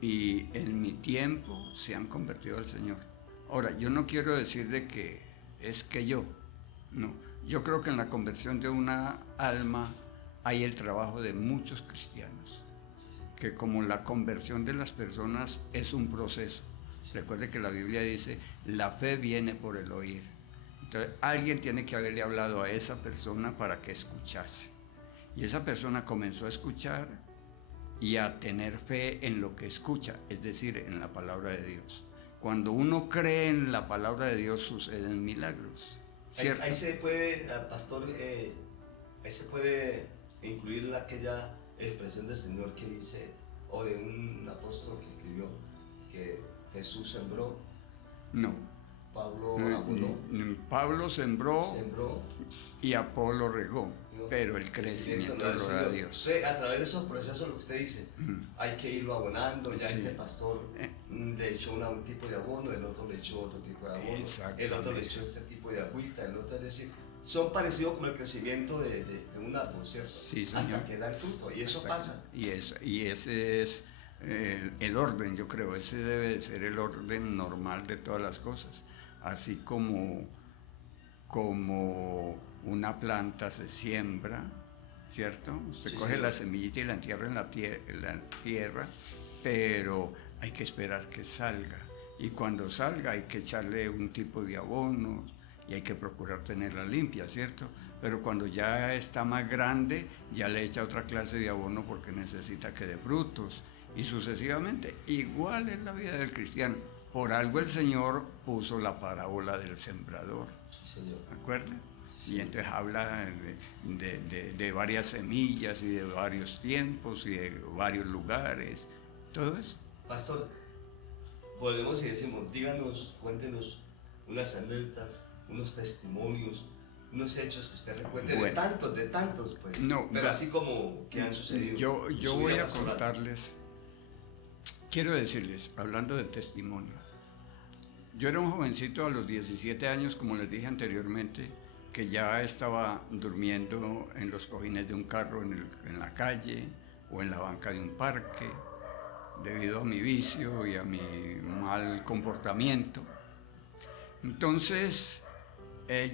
Y en mi tiempo se han convertido al Señor. Ahora, yo no quiero decir de que es que yo, no. Yo creo que en la conversión de una alma hay el trabajo de muchos cristianos. Que como la conversión de las personas es un proceso. Recuerde que la Biblia dice, la fe viene por el oír. Entonces, alguien tiene que haberle hablado a esa persona para que escuchase. Y esa persona comenzó a escuchar y a tener fe en lo que escucha, es decir, en la palabra de Dios. Cuando uno cree en la palabra de Dios, suceden milagros. ¿Cierto? Ahí se puede, pastor, ahí se puede incluir aquella expresión del Señor que dice, o de un apóstol que escribió, que Jesús sembró. No. Pablo abonó. Pablo sembró y Apolo regó, no, pero el crecimiento lo da Dios. A través de esos procesos, lo que usted dice, hay que irlo abonando. Ya sí. Este pastor le echó un tipo de abono, el otro le echó otro tipo de abono, el otro le echó este tipo de agüita, el otro, es decir, son parecidos como el crecimiento de un árbol, ¿cierto? Sí, hasta que da el fruto, y eso pasa. Y ese es el orden, yo creo, ese debe de ser el orden normal de todas las cosas. Así como una planta se siembra, ¿cierto? Usted coge la semillita y la entierra en la tierra, pero hay que esperar que salga. Y cuando salga hay que echarle un tipo de abono y hay que procurar tenerla limpia, ¿cierto? Pero cuando ya está más grande, ya le echa otra clase de abono porque necesita que dé frutos. Y sucesivamente, igual es la vida del cristiano. Por algo el Señor puso la parábola del sembrador. Sí, Señor. ¿De acuerdo? Sí. Y entonces habla de varias semillas y de varios tiempos y de varios lugares. Todo eso. Pastor, volvemos y decimos, díganos, cuéntenos unas anécdotas, unos testimonios, unos hechos que usted recuerde, bueno, de tantos, pues. No, pero así como que han sucedido. Yo voy a contarles, quiero decirles, hablando de testimonio. Yo era un jovencito a los 17 años, como les dije anteriormente, que ya estaba durmiendo en los cojines de un carro en la calle o en la banca de un parque, debido a mi vicio y a mi mal comportamiento. Entonces,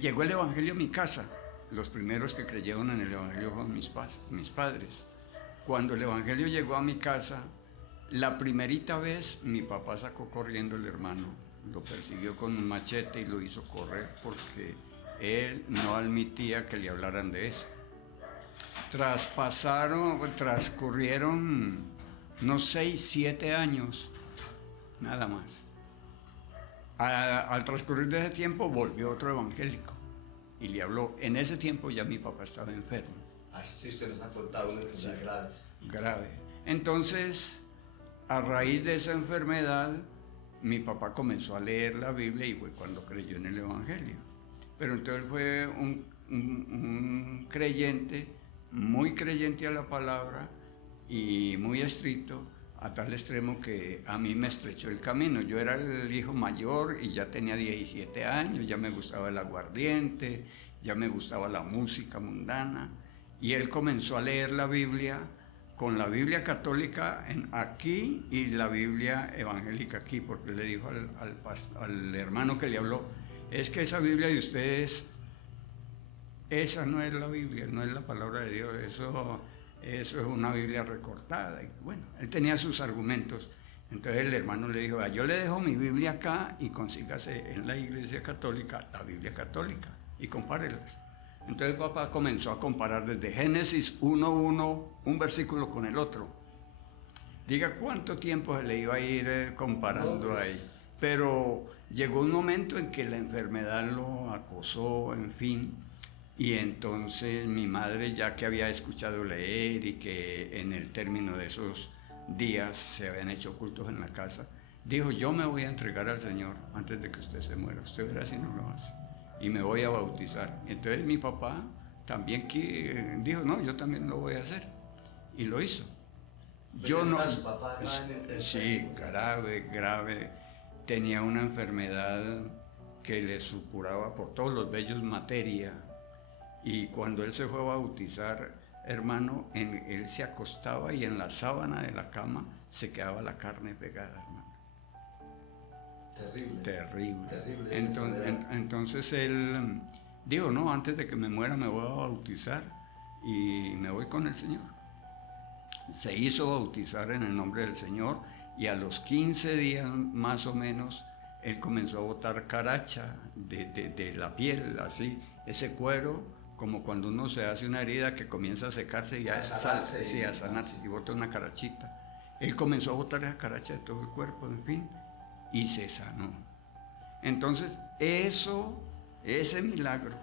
llegó el Evangelio a mi casa. Los primeros que creyeron en el Evangelio fueron mis padres. Cuando el Evangelio llegó a mi casa, la primerita vez mi papá sacó corriendo el hermano, lo persiguió con un machete y lo hizo correr porque él no admitía que le hablaran de eso. Transcurrieron unos 6, 7 años, nada más. Al transcurrir de ese tiempo volvió otro evangélico y le habló. En ese tiempo ya mi papá estaba enfermo. Así usted nos ha contado una enfermedad grave. Entonces, a raíz de esa enfermedad, mi papá comenzó a leer la Biblia y fue cuando creyó en el Evangelio. Pero entonces fue un creyente, muy creyente a la palabra y muy estricto, a tal extremo que a mí me estrechó el camino. Yo era el hijo mayor y ya tenía 17 años, ya me gustaba el aguardiente, ya me gustaba la música mundana. Y él comenzó a leer la Biblia con la Biblia católica aquí y la Biblia evangélica aquí, porque le dijo al hermano que le habló, es que esa Biblia de ustedes, esa no es la Biblia, no es la palabra de Dios, eso es una Biblia recortada. Y bueno, él tenía sus argumentos. Entonces el hermano le dijo, yo le dejo mi Biblia acá y consígase en la iglesia católica la Biblia católica. y compárelas. Entonces papá comenzó a comparar desde Génesis 1:1, un versículo con el otro. Diga cuánto tiempo se le iba a ir comparando No, pues, ahí. Pero llegó un momento en que la enfermedad lo acosó, en fin. Y entonces mi madre, ya que había escuchado leer y que en el término de esos días se habían hecho cultos en la casa, dijo, yo me voy a entregar al Señor antes de que usted se muera. Usted verá si no lo hace. Y me voy a bautizar. Entonces mi papá también dijo, no, yo también lo voy a hacer. Y lo hizo. pues Yo ya no... está su papá gravemente Sí, enfermo. grave. Tenía una enfermedad que le supuraba por todos los vellos materia. Y cuando él se fue a bautizar, hermano, él se acostaba y en la sábana de la cama se quedaba la carne pegada, hermano. Terrible. Terrible. Terrible esa Entonces, enfermedad. entonces él dijo, no, antes de que me muera me voy a bautizar y me voy con el Señor. Se hizo bautizar en el nombre del Señor y a los 15 días más o menos él comenzó a botar caracha de la piel, así, ese cuero, como cuando uno se hace una herida que comienza a secarse y ya A sanarse, sí, a sanarse, y bota una carachita. Él comenzó a botar esa caracha de todo el cuerpo, en fin, y se sanó. Entonces, ese milagro,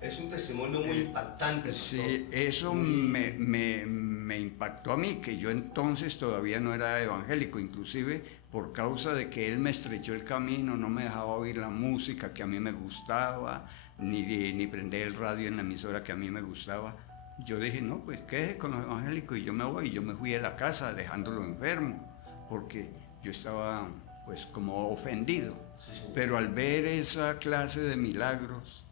Es un testimonio muy impactante, pastor. sí, eso Muy... me impactó a mí, que yo entonces todavía no era evangélico, inclusive por causa de que él me estrechó el camino, no me dejaba oír la música que a mí me gustaba, ni prender el radio en la emisora que a mí me gustaba. Yo dije, no, pues quédese con los evangélicos y yo me voy. Y yo me fui de la casa dejándolo enfermo, porque yo estaba pues como ofendido. Sí, sí. Pero al ver esa clase de milagros,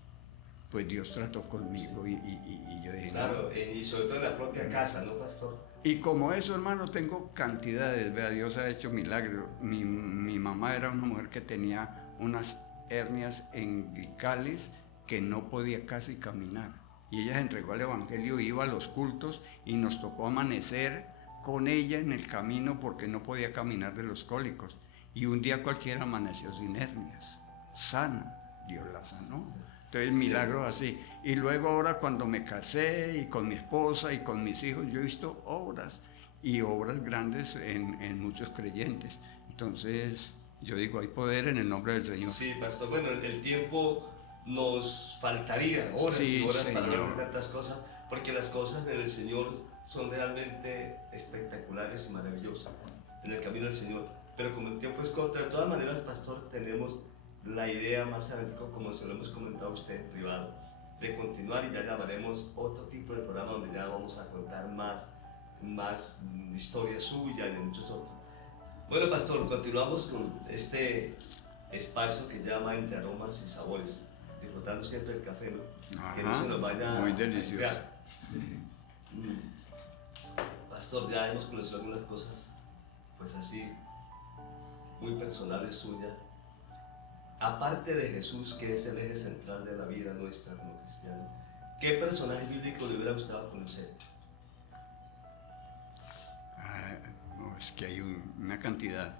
pues Dios trató conmigo y yo dije, Claro, no. y sobre todo en la propia casa, ¿no, pastor? Y como eso, hermano, tengo cantidades, vea, Dios ha hecho milagros. Mi mamá era una mujer que tenía unas hernias umbilicales que no podía casi caminar. Y ella se entregó al Evangelio, iba a los cultos y nos tocó amanecer con ella en el camino porque no podía caminar de los cólicos. Y un día cualquiera amaneció sin hernias, sana, Dios la sanó. Entonces, milagros así. Y luego ahora cuando me casé y con mi esposa y con mis hijos, yo he visto obras y obras grandes en muchos creyentes. Entonces, yo digo, hay poder en el nombre del Señor. Sí, pastor. Bueno, el tiempo nos faltaría horas y Sí, horas para hablar de Señor. tantas cosas, porque las cosas del Señor son realmente espectaculares y maravillosas en el camino del Señor. Pero como el tiempo es corto, de todas maneras, pastor, tenemos la idea más adelante, como se lo hemos comentado a usted en privado, de continuar y ya llamaremos otro tipo de programa donde ya vamos a contar más historias suyas y de muchos otros. Bueno, pastor, continuamos con este espacio que llama Entre Aromas y Sabores, disfrutando siempre el café, ¿no? Que no se nos vaya muy a delicioso. enfriar. Pastor, ya hemos conocido algunas cosas, pues así, muy personales suyas. Aparte de Jesús, que es el eje central de la vida nuestra como cristianos, ¿qué personaje bíblico le hubiera gustado conocer? No, es que hay una cantidad.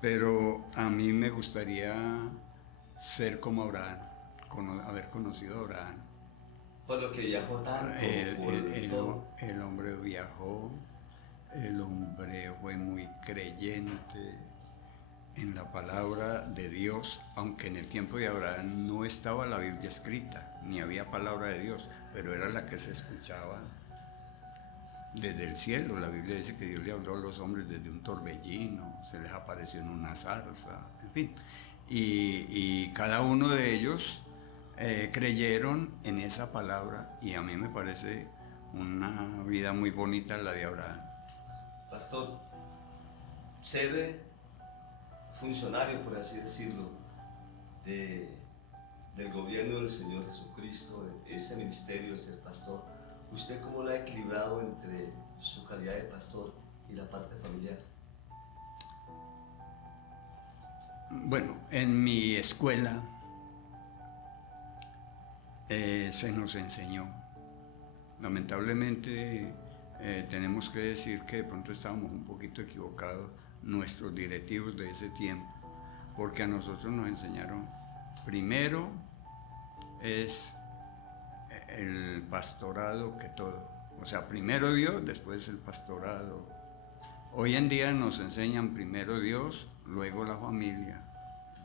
Pero a mí me gustaría ser como Abraham, haber conocido a Abraham. Por lo que viajó tanto, por todo. El hombre viajó, el hombre fue muy creyente en la palabra de Dios, aunque en el tiempo de Abraham no estaba la Biblia escrita, ni había palabra de Dios, pero era la que se escuchaba desde el cielo. La Biblia dice que Dios le habló a los hombres desde un torbellino, se les apareció en una zarza, en fin. Y cada uno de ellos creyeron en esa palabra y a mí me parece una vida muy bonita la de Abraham. Pastor, ser funcionario, por así decirlo, del gobierno del Señor Jesucristo, de ese ministerio de ser pastor, ¿usted cómo lo ha equilibrado entre su calidad de pastor y la parte familiar? Bueno, en mi escuela se nos enseñó. Lamentablemente tenemos que decir que de pronto estábamos un poquito equivocados, nuestros directivos de ese tiempo, porque a nosotros nos enseñaron, primero es el pastorado que todo. O sea, primero Dios, después el pastorado. Hoy en día nos enseñan primero Dios, luego la familia,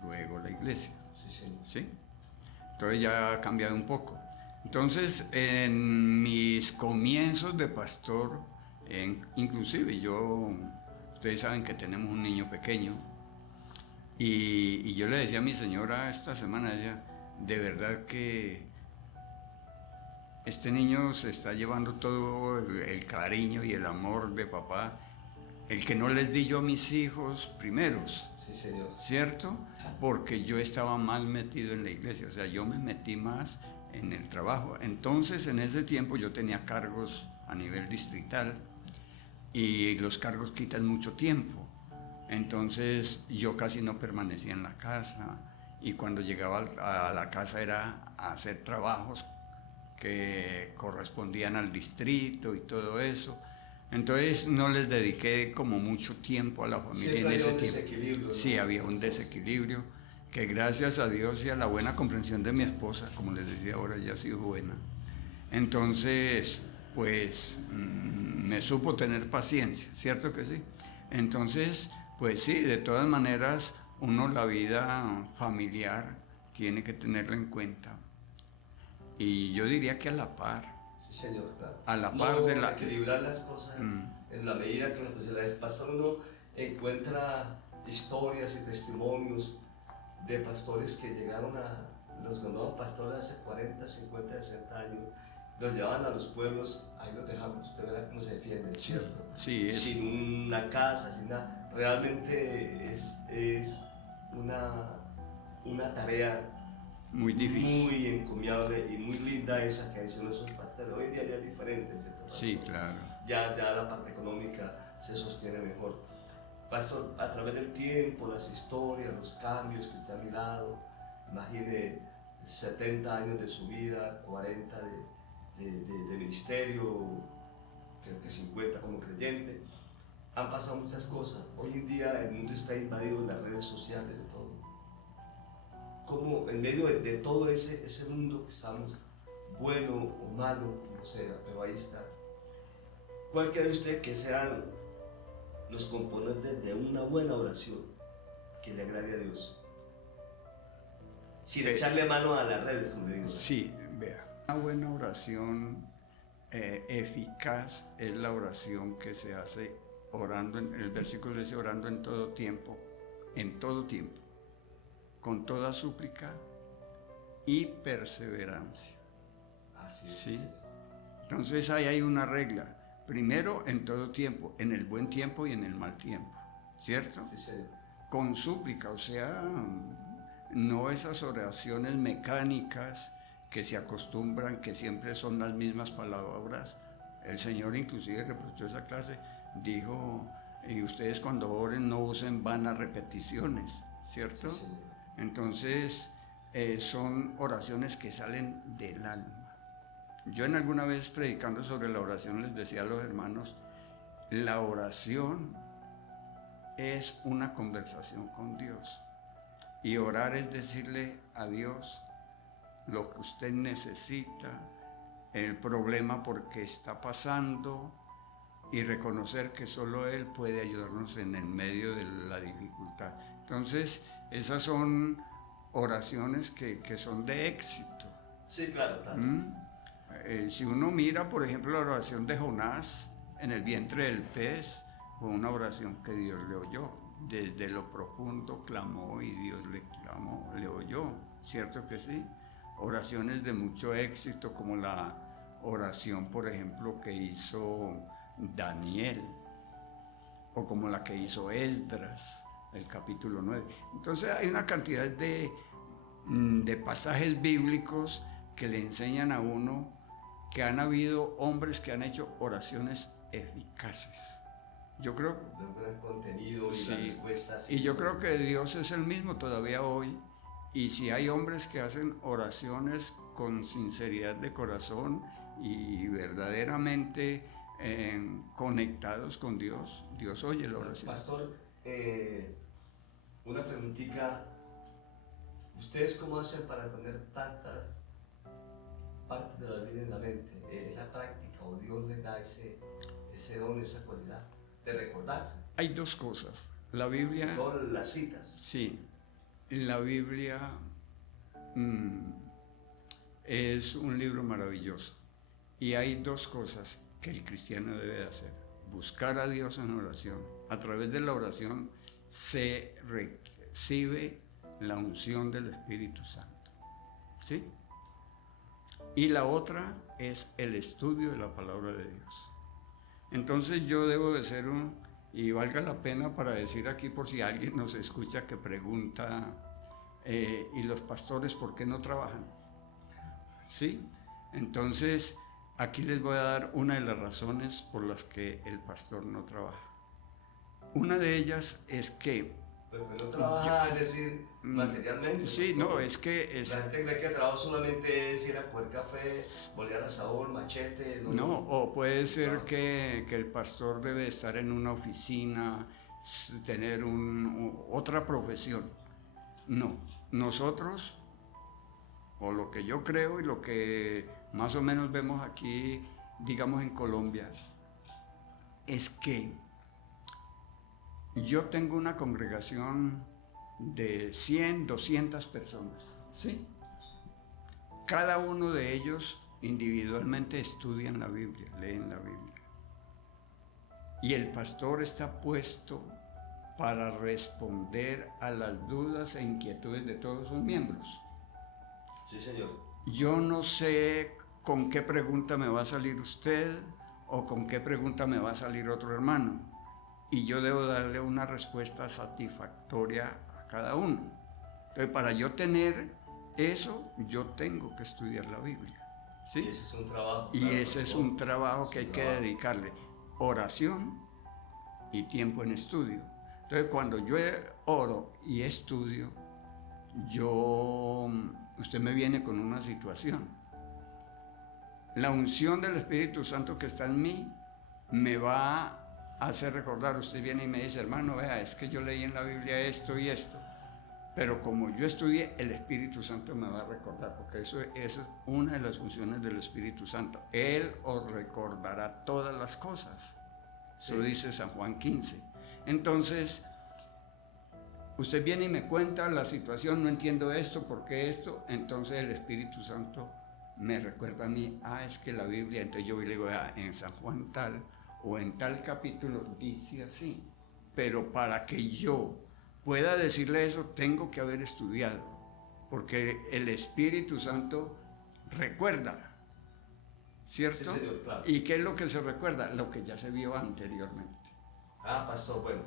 luego la iglesia. Sí, señor. ¿Sí? Entonces ya ha cambiado un poco. Entonces, en mis comienzos de pastor, inclusive ustedes saben que tenemos un niño pequeño, y yo le decía a mi señora esta semana, ella, de verdad que este niño se está llevando todo el cariño y el amor de papá, el que no les di yo a mis hijos primeros. Sí, señor. ¿Cierto? Porque yo estaba más metido en la iglesia, o sea, yo me metí más en el trabajo. Entonces, en ese tiempo yo tenía cargos a nivel distrital y los cargos quitan mucho tiempo. Entonces, yo casi no permanecía en la casa y cuando llegaba a la casa era a hacer trabajos que correspondían al distrito y todo eso. Entonces no les dediqué como mucho tiempo a la familia Siempre en ese había un tiempo. desequilibrio, ¿no? Sí, había un desequilibrio que gracias a Dios y a la buena comprensión de mi esposa, como les decía ahora, ya ha sido buena. Entonces, pues me supo tener paciencia, ¿cierto que sí? Entonces, pues sí, de todas maneras, uno la vida familiar tiene que tenerla en cuenta. Y yo diría que a la par. Sí, señor, claro. A la par de la... equilibrar las cosas en la medida que las posibilidades pasan. Uno encuentra historias y testimonios de pastores que llegaron los nuevos pastores hace 40, 50, 60 años, los llevaban a los pueblos, ahí los dejamos, usted verá cómo se defienden, ¿cierto? Sí, sin una casa, sin nada. Realmente es una tarea muy difícil, muy encomiable y muy linda esa que hicieron esos pastores. Hoy en día ya es diferente, ¿cierto, pastor? Sí, claro. Ya la parte económica se sostiene mejor. Pastor, a través del tiempo, las historias, los cambios que usted ha mirado, imagine 70 años de su vida, 40 de ministerio, creo que 50 como creyente, han pasado muchas cosas. Hoy en día el mundo está invadido de las redes sociales, de todo. Como en medio de todo ese mundo que estamos, bueno o malo, como sea, pero ahí está. ¿Cuál cree usted que sean los componentes de una buena oración que le agrade a Dios? Sin echarle mano a las redes, como le digo. Sí, vea. Una buena oración eficaz es la oración que se hace orando, el versículo dice orando en todo tiempo, con toda súplica y perseverancia. Así es. ¿Sí? Entonces ahí hay una regla. Primero, en todo tiempo, en el buen tiempo y en el mal tiempo, ¿cierto? Sí, señor. Con súplica, o sea, no esas oraciones mecánicas que se acostumbran, que siempre son las mismas palabras. El Señor inclusive reprochó esa clase, dijo, y ustedes cuando oren no usen vanas repeticiones, ¿cierto? Sí, señor. Entonces, son oraciones que salen del alma. Yo en alguna vez predicando sobre la oración les decía a los hermanos, la oración es una conversación con Dios. Y orar es decirle a Dios lo que usted necesita, el problema por qué está pasando y reconocer que solo Él puede ayudarnos en el medio de la dificultad. Entonces, esas son oraciones que son de éxito. Sí, claro, claro. Si uno mira, por ejemplo, la oración de Jonás en el vientre del pez, fue una oración que Dios le oyó. Desde lo profundo clamó y Dios le oyó, ¿cierto que sí? Oraciones de mucho éxito, como la oración, por ejemplo, que hizo Daniel, o como la que hizo Esdras, el capítulo 9. Entonces hay una cantidad de pasajes bíblicos que le enseñan a uno que han habido hombres que han hecho oraciones eficaces. Yo creo... De un gran contenido y sí, la respuesta. Y yo creo que Dios es el mismo todavía hoy. Y si hay hombres que hacen oraciones con sinceridad de corazón y verdaderamente conectados con Dios, Dios oye la oración. Pastor, una preguntita. ¿Ustedes cómo hacen para tener tantas parte de la Biblia en la mente, es la práctica, o Dios les da ese don, esa cualidad de recordarse. Hay dos cosas. La Biblia... Todas las citas. Sí, la Biblia es un libro maravilloso. Y hay dos cosas que el cristiano debe hacer. Buscar a Dios en oración. A través de la oración se recibe la unción del Espíritu Santo. ¿Sí? Y la otra es el estudio de la palabra de Dios. Entonces yo debo de ser y valga la pena para decir aquí por si alguien nos escucha que pregunta, ¿y los pastores por qué no trabajan? ¿Sí? Entonces, aquí les voy a dar una de las razones por las que el pastor no trabaja. Una de ellas es que... Pero que no trabaja, es decir, materialmente. Sí, pastor. no, es que... La gente cree que el trabajo solamente es ir a coger café, bolear al asador, machete. No, o puede ser que el pastor debe estar en una oficina, tener otra profesión. No, nosotros, o lo que yo creo y lo que más o menos vemos aquí, digamos en Colombia, es que yo tengo una congregación de 100, 200 personas, ¿sí? Cada uno de ellos individualmente estudian la Biblia, leen la Biblia. Y el pastor está puesto para responder a las dudas e inquietudes de todos sus miembros. Sí, señor. Yo no sé con qué pregunta me va a salir usted o con qué pregunta me va a salir otro hermano. Y yo debo darle una respuesta satisfactoria a cada uno. Entonces, para yo tener eso, yo tengo que estudiar la Biblia. ¿Sí? Y ese es un trabajo. Y ese es un trabajo que hay que dedicarle. Oración y tiempo en estudio. Entonces, cuando yo oro y estudio, usted me viene con una situación. La unción del Espíritu Santo que está en mí me va a hacer recordar. Usted viene y me dice, hermano, vea, es que yo leí en la Biblia esto y esto. Pero como yo estudié, el Espíritu Santo me va a recordar, porque eso es una de las funciones del Espíritu Santo. Él os recordará todas las cosas. Sí. Eso dice San Juan 15. Entonces, usted viene y me cuenta la situación, no entiendo esto, ¿por qué esto? Entonces el Espíritu Santo me recuerda a mí, es que la Biblia, entonces yo le digo, en San Juan tal, o en tal capítulo dice así. Pero para que yo pueda decirle eso, tengo que haber estudiado, porque el Espíritu Santo recuerda, ¿cierto? Sí, señor, claro. ¿Y qué es lo que se recuerda? Lo que ya se vio anteriormente. Pastor, bueno,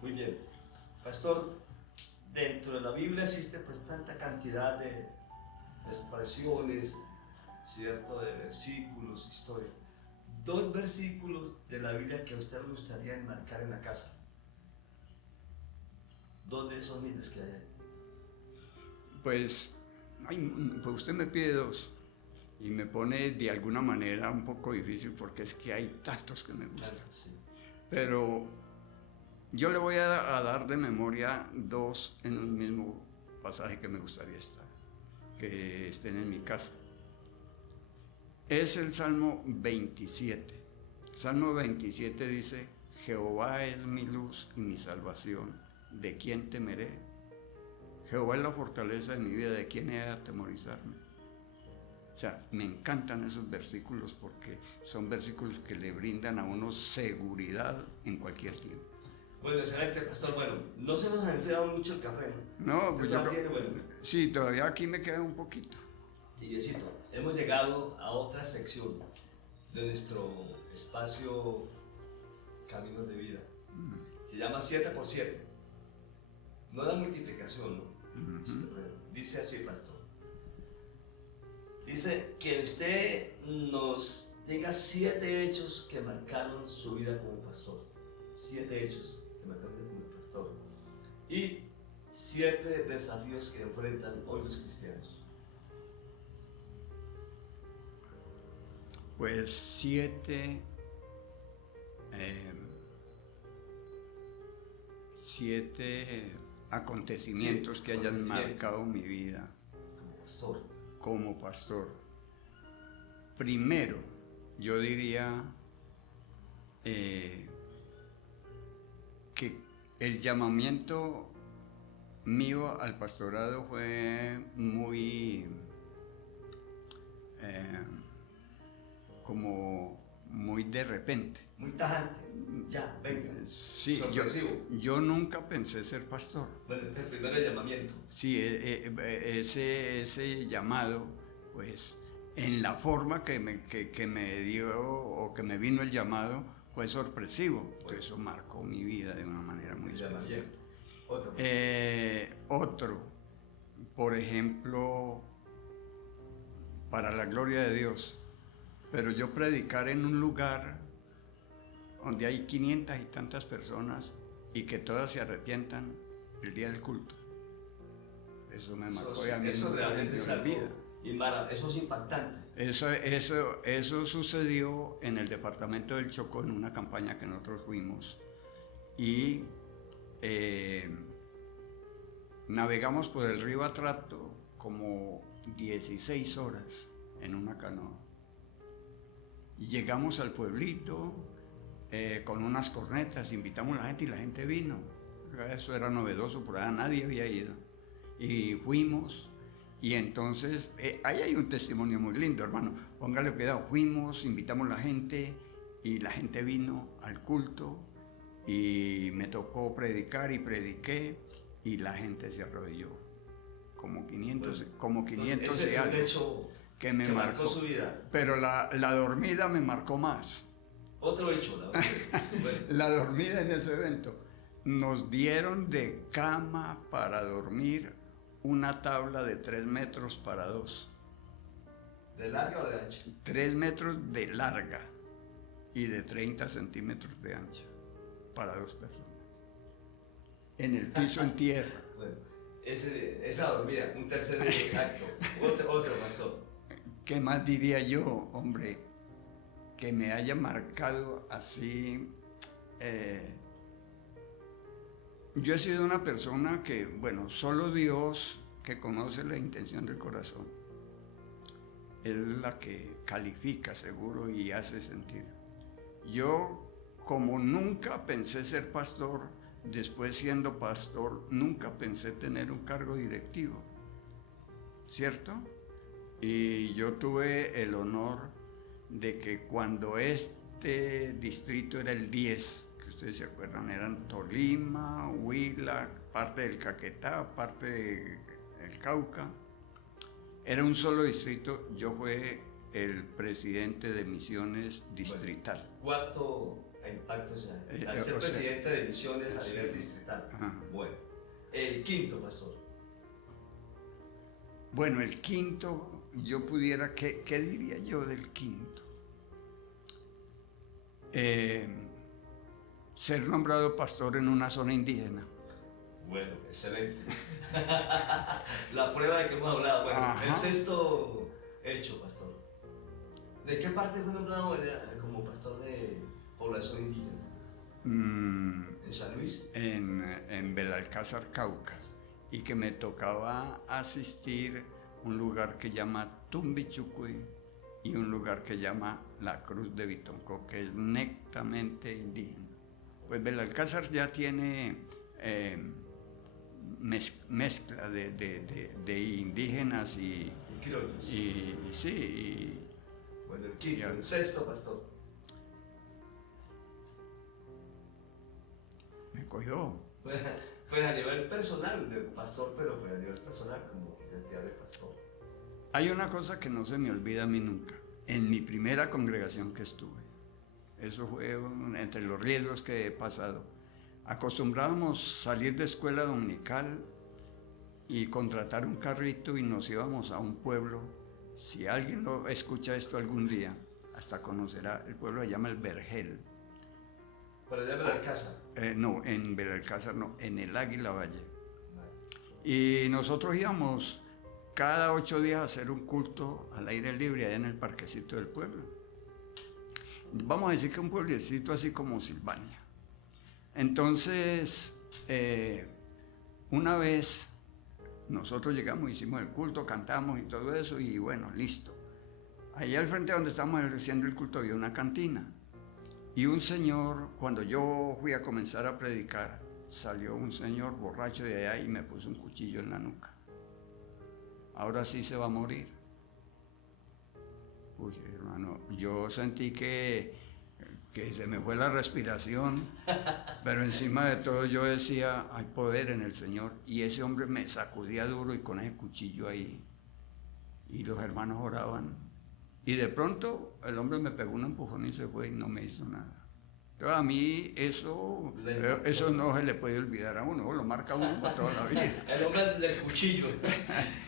muy bien. Pastor, dentro de la Biblia existe pues tanta cantidad de expresiones, ¿cierto? De versículos, historia. 2 versículos de la Biblia que a usted le gustaría enmarcar en la casa. 2 de esos miles que hay ahí. Pues usted me pide 2 y me pone de alguna manera un poco difícil porque es que hay tantos que me gustan. Claro, sí. Pero yo le voy a dar de memoria 2 en un mismo pasaje que me gustaría que estén en mi casa. Es el Salmo 27. Salmo 27 dice, Jehová es mi luz y mi salvación, ¿de quién temeré? Jehová es la fortaleza de mi vida, ¿de quién he de atemorizarme? O sea, me encantan esos versículos porque son versículos que le brindan a uno seguridad en cualquier tiempo. Bueno, excelente, pastor. Bueno, no se nos ha enfriado mucho el café, ¿no? No, pues sí, todavía aquí me queda un poquito. Y Diosito, hemos llegado a otra sección de nuestro espacio Caminos de Vida. Se llama 7x7. No la multiplicación, ¿no? Dice así, pastor. Dice que usted nos diga 7 hechos que marcaron su vida como pastor. 7 hechos que marcaron como pastor. Y 7 desafíos que enfrentan hoy los cristianos. Pues 7 acontecimientos que hayan marcado mi vida como pastor. Primero, yo diría que el llamamiento mío al pastorado fue muy como muy de repente. Muy tajante. Ya, venga. Sí, Sorpresivo. yo nunca pensé ser pastor. Bueno, este es el primer llamamiento. Sí, ese llamado, pues, en la forma que me dio o que me vino el llamado, fue sorpresivo. Entonces, eso marcó mi vida de una manera muy especial. Otro, por ejemplo, para la gloria de Dios, pero yo predicar en un lugar donde hay 500 y tantas personas y que todas se arrepientan el día del culto. Eso me marcó a mí. Eso realmente es algo, y eso es impactante. Eso sucedió en el departamento del Chocó en una campaña que nosotros fuimos y navegamos por el río Atrato como 16 horas en una canoa. Y llegamos al pueblito con unas cornetas, invitamos a la gente y la gente vino. Eso era novedoso, por allá nadie había ido. Y fuimos, y entonces, ahí hay un testimonio muy lindo, hermano. Póngale cuidado, fuimos, invitamos a la gente y la gente vino al culto y me tocó predicar y prediqué y la gente se arrodilló. Como 500, bueno, como 500 ese y algo. Hecho que me marcó su vida. Pero la dormida me marcó más. Otro hecho, la dormida. Bueno. La dormida en ese evento. Nos dieron de cama para dormir una tabla de 3 metros para 2. ¿De larga o de ancha? 3 metros de larga y de 30 centímetros de ancha para 2 personas. En el piso en tierra. Bueno, esa dormida, un tercer acto. Otro pastor. ¿Qué más diría yo, hombre? Que me haya marcado así. Yo he sido una persona que, bueno, solo Dios, que conoce la intención del corazón, es la que califica seguro y hace sentir. Yo, como nunca pensé ser pastor, después siendo pastor, nunca pensé tener un cargo directivo, ¿cierto? Y yo tuve el honor de que cuando este distrito era el 10, que ustedes se acuerdan, eran Tolima, Huila, parte del Caquetá, parte del Cauca, era un solo distrito, yo fui el presidente de misiones distrital. Bueno, ¿cuánto impacto al ser presidente de misiones a nivel distrital? Ajá. Bueno, el quinto, pastor. Bueno, el quinto, yo pudiera, ¿qué diría yo del quinto? Ser nombrado pastor en una zona indígena. Bueno, excelente. La prueba de que hemos hablado. Bueno, ajá. El sexto hecho, pastor. ¿De qué parte fue nombrado como pastor de población indígena? ¿En San Luis? En Belalcázar, Cauca. Y que me tocaba asistir a un lugar que llama Tumbichucuy y un lugar que llama La Cruz de Bitoncó, que es netamente indígena. Pues Belalcázar ya tiene mezcla de indígenas y sí. Bueno, el quinto, el sexto, pastor. Me cogió. Pues a nivel personal de pastor, pero pues a nivel personal como identidad de pastor. Hay una cosa que no se me olvida a mí nunca. En mi primera congregación que estuve, eso fue entre los riesgos que he pasado. Acostumbrábamos salir de escuela dominical y contratar un carrito y nos íbamos a un pueblo. Si alguien lo escucha esto algún día, hasta conocerá, el pueblo se llama El Vergel. ¿Para allá en Belalcázar? No, en Belalcázar no, en el Águila Valle. Y nosotros íbamos cada 8 días a hacer un culto al aire libre allá en el parquecito del pueblo. Vamos a decir que un pueblecito así como Silvania. Entonces, una vez nosotros llegamos, hicimos el culto, cantamos y todo eso, y bueno, listo. Ahí al frente donde estamos haciendo el culto había una cantina. Y un señor, cuando yo fui a comenzar a predicar, salió un señor borracho de allá y me puso un cuchillo en la nuca. Ahora sí se va a morir. Uy, hermano, yo sentí que se me fue la respiración, pero encima de todo yo decía, hay poder en el Señor. Y ese hombre me sacudía duro y con ese cuchillo ahí. Y los hermanos oraban. Y de pronto el hombre me pegó un empujón y se fue y no me hizo nada. Entonces a mí eso no se le puede olvidar a uno, lo marca a uno para toda la vida. El hombre del cuchillo.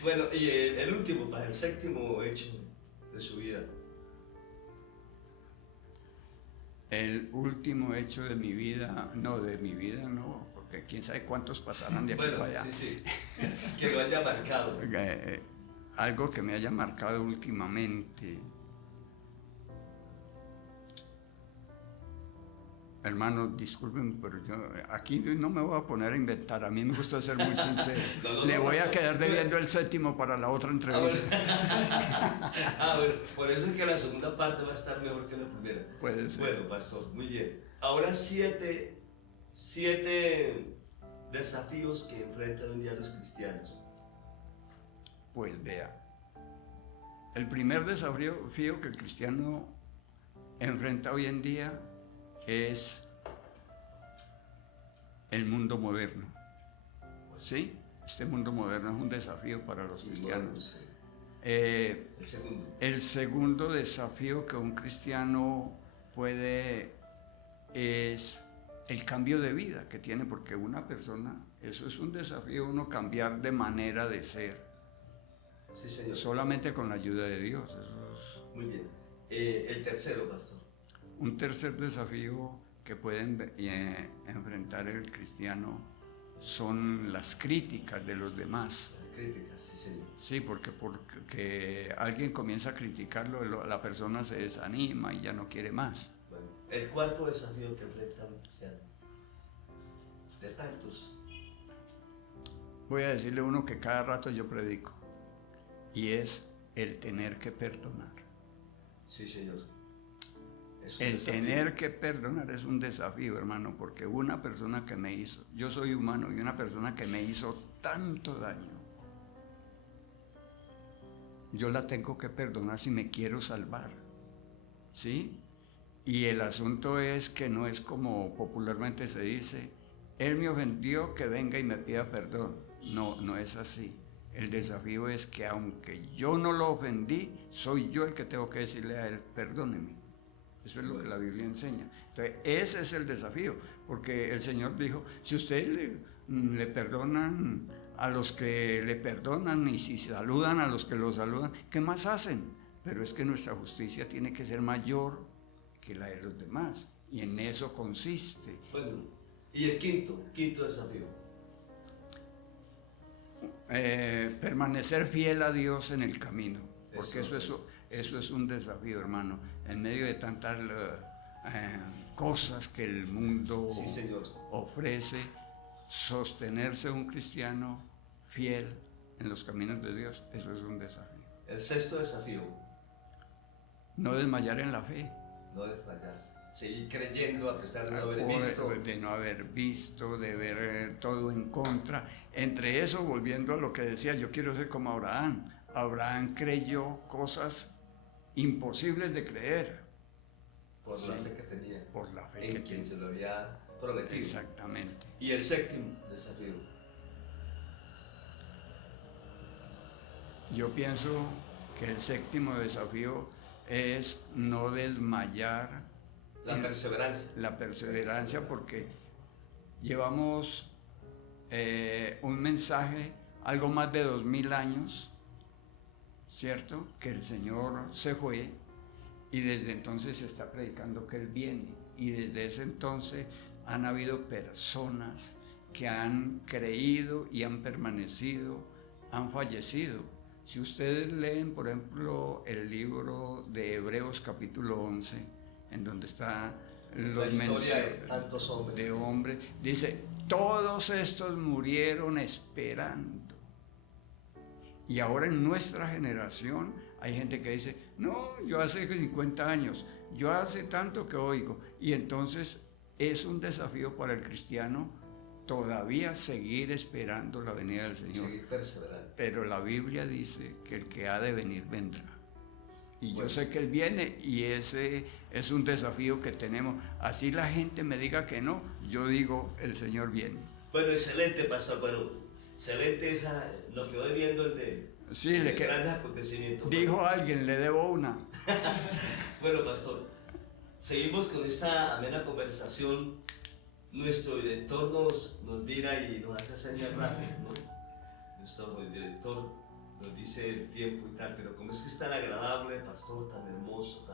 Bueno, y el último, para el séptimo hecho de su vida. El último hecho de mi vida no, porque quién sabe cuántos pasarán de aquí para allá. Sí, que lo haya marcado. Algo que me haya marcado últimamente. Hermanos, disculpen, pero yo aquí no me voy a poner a inventar. A mí me gusta ser muy sincero. Le voy a quedar debiendo el séptimo para la otra entrevista. Bueno, por eso es que la segunda parte va a estar mejor que la primera. Puede ser. Bueno, pastor, muy bien. Ahora siete desafíos que enfrentan hoy en día los cristianos. Pues vea, el primer desafío que el cristiano enfrenta hoy en día es el mundo moderno. ¿Sí? Este mundo moderno es un desafío para los cristianos. Sí. El segundo desafío que un cristiano puede es el cambio de vida que tiene, porque una persona, eso es un desafío, uno cambiar de manera de ser. Sí, señor. Solamente con la ayuda de Dios. Eso es... Muy bien. El tercero, pastor. Un tercer desafío que puede enfrentar el cristiano son las críticas de los demás. Las críticas, sí, señor. Sí, porque alguien comienza a criticarlo, la persona se desanima y ya no quiere más. Bueno, el cuarto desafío que enfrenta un cristiano. De tantos. Voy a decirle uno que cada rato yo predico. Y es el tener que perdonar. Sí, señor. El tener que perdonar es un desafío, hermano, porque una persona que me hizo, yo soy humano, y una persona que me hizo tanto daño, yo la tengo que perdonar si me quiero salvar, ¿sí? Y el asunto es que no es como popularmente se dice, él me ofendió, que venga y me pida perdón. No, no es así. El desafío es que aunque yo no lo ofendí, soy yo el que tengo que decirle a él, perdóneme. Eso es lo que la Biblia enseña. Entonces, ese es el desafío, porque el Señor dijo, si ustedes le perdonan a los que le perdonan y si saludan a los que lo saludan, ¿qué más hacen? Pero es que nuestra justicia tiene que ser mayor que la de los demás, y en eso consiste. Bueno, y el quinto desafío. Permanecer fiel a Dios en el camino, porque eso es un desafío, hermano, en medio de tantas cosas que el mundo ofrece, sostenerse un cristiano fiel en los caminos de Dios, eso es un desafío. El sexto desafío. No desmayar en la fe. No desmayar. Seguir creyendo a pesar de no haber visto. De no haber visto, de ver todo en contra. Entre eso, volviendo a lo que decía, yo quiero ser como Abraham. Abraham creyó cosas imposibles de creer. Por la fe que tenía. Por la fe en quien se lo había prometido. Exactamente. Y el séptimo desafío. Yo pienso que el séptimo desafío es no desmayar. La perseverancia. La perseverancia, porque llevamos un mensaje, algo más de 2000 años, ¿cierto? Que el Señor se fue y desde entonces se está predicando que Él viene. Y desde ese entonces han habido personas que han creído y han permanecido, han fallecido. Si ustedes leen, por ejemplo, el libro de Hebreos capítulo 11, en donde está la historia de tantos hombres. De hombres, dice, todos estos murieron esperando. Y ahora en nuestra generación hay gente que dice, No, yo hace 50 años, yo hace tanto que oigo. Y entonces es un desafío para el cristiano todavía seguir esperando la venida del Señor. Seguir perseverando. Pero la Biblia dice que el que ha de venir vendrá. Y Bueno. yo sé que Él viene y ese es un desafío que tenemos. Así la gente me diga que no, yo digo, el Señor viene. Bueno, excelente, pastor. Bueno, excelente lo que voy viendo Sí, de grandes acontecimientos. Dijo alguien, le debo una. Bueno, pastor, seguimos con esta amena conversación. Nuestro director nos mira y nos hace señas rápidas, ¿no? Nuestro director nos dice el tiempo y tal, pero como es que es tan agradable, pastor, tan hermoso,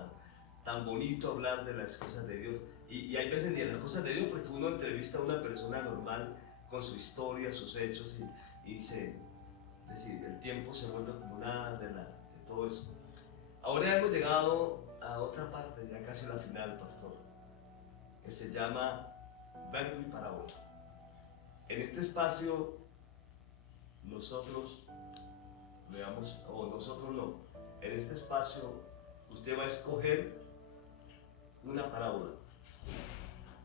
tan bonito hablar de las cosas de Dios. Y hay veces ni de las cosas de Dios, porque uno entrevista a una persona normal con su historia, sus hechos, y dice, es decir, el tiempo se vuelve como nada de todo eso. Ahora hemos llegado a otra parte, ya casi la final, pastor, que se llama Verbo y Parábola. En este espacio, nosotros en este espacio, usted va a escoger una parábola.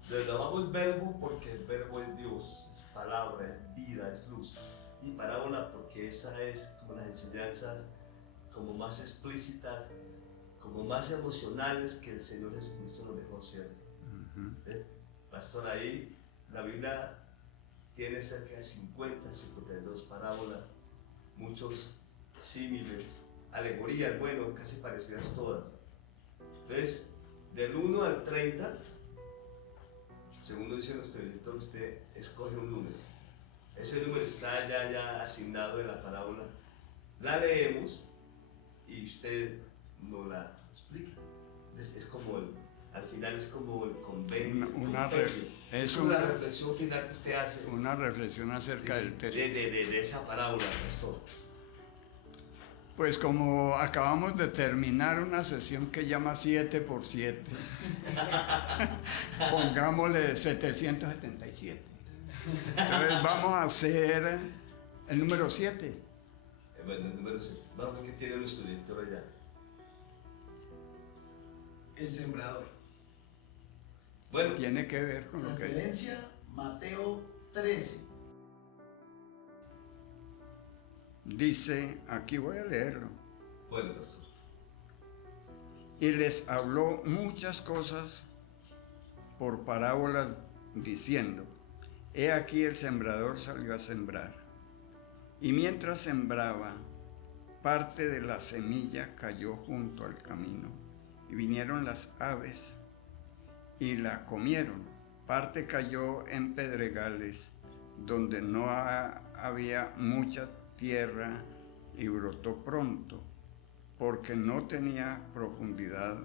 Le llamamos verbo porque el verbo es Dios, es palabra, es vida, es luz. Y parábola porque esa es como las enseñanzas como más explícitas, como más emocionales que el Señor Jesucristo nos dejó, ¿cierto? ¿Ves? Pastor, ahí la Biblia tiene cerca de 52 parábolas, muchos símiles, alegorías, bueno, casi parecidas todas. ¿Ves? Del 1 al 30, según dice nuestro director, usted escoge un número. Ese número está ya asignado en la parábola. La leemos y usted nos la explica. Es como al final es como el convenio. Es una reflexión final que usted hace. Una reflexión acerca del texto. De esa parábola, pastor. Pues como acabamos de terminar una sesión que llama 7 por 7, pongámosle 777. Entonces vamos a hacer el número 7. Bueno, el número 7. Vamos a ver qué tiene nuestro director allá. El sembrador. Bueno, tiene que ver con lo que... Referencia, Mateo 13. Dice, aquí voy a leerlo. Bueno, pastor. Y les habló muchas cosas por parábolas diciendo, he aquí el sembrador salió a sembrar. Y mientras sembraba, parte de la semilla cayó junto al camino, y vinieron las aves y la comieron. Parte cayó en pedregales, donde no había mucha tierra, y brotó pronto, porque no tenía profundidad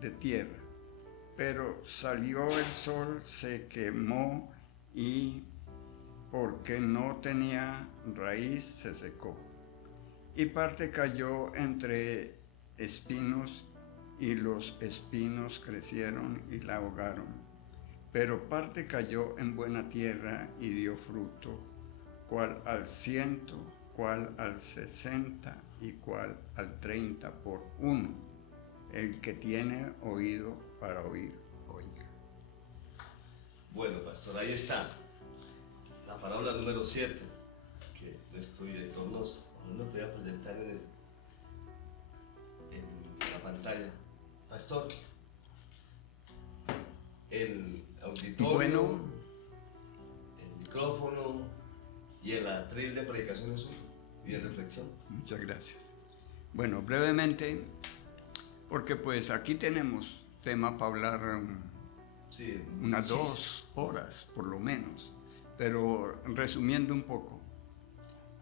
de tierra. Pero salió el sol, se quemó, y porque no tenía raíz, se secó. Y parte cayó entre espinos, y los espinos crecieron y la ahogaron. Pero parte cayó en buena tierra y dio fruto, cual al 100, cual al 60 y cual al 30 por uno. El que tiene oído para oír, oiga. Bueno, pastor, ahí está la parábola número 7, que nuestro director nos podía proyectar en la pantalla. Pastor, el auditorio, bueno, el micrófono y el atril de predicación es suyo y de reflexión. Muchas gracias. Bueno, brevemente, porque pues aquí tenemos tema para hablar sí, unas 2 horas por lo menos, pero resumiendo un poco,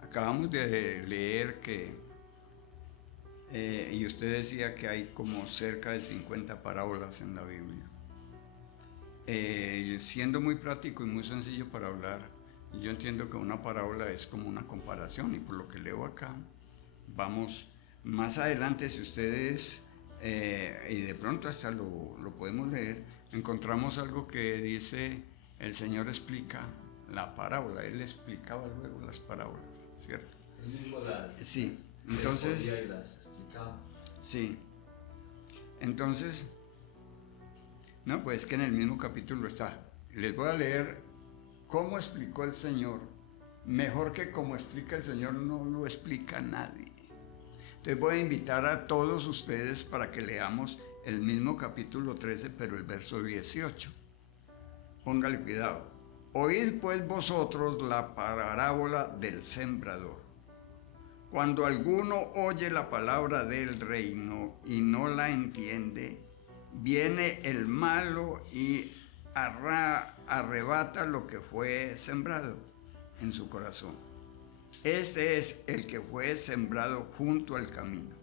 acabamos de leer que y usted decía que hay como cerca de 50 parábolas en la Biblia. Siendo muy práctico y muy sencillo para hablar, yo entiendo que una parábola es como una comparación, y por lo que leo acá, vamos más adelante, si ustedes, y de pronto hasta lo podemos leer, encontramos algo que dice, el Señor explica la parábola, Él explicaba luego las parábolas, ¿cierto? Él mismo Sí, entonces... y las explicaba. Sí, Entonces, no, pues que en el mismo capítulo está. Les voy a leer cómo explicó el Señor. Mejor que como explica el Señor no lo explica nadie. Entonces voy a invitar a todos ustedes para que leamos el mismo capítulo 13, pero el verso 18. Póngale cuidado. Oíd pues vosotros la parábola del sembrador. Cuando alguno oye la palabra del reino y no la entiende, viene el malo y arrebata lo que fue sembrado en su corazón. Este es el que fue sembrado junto al camino.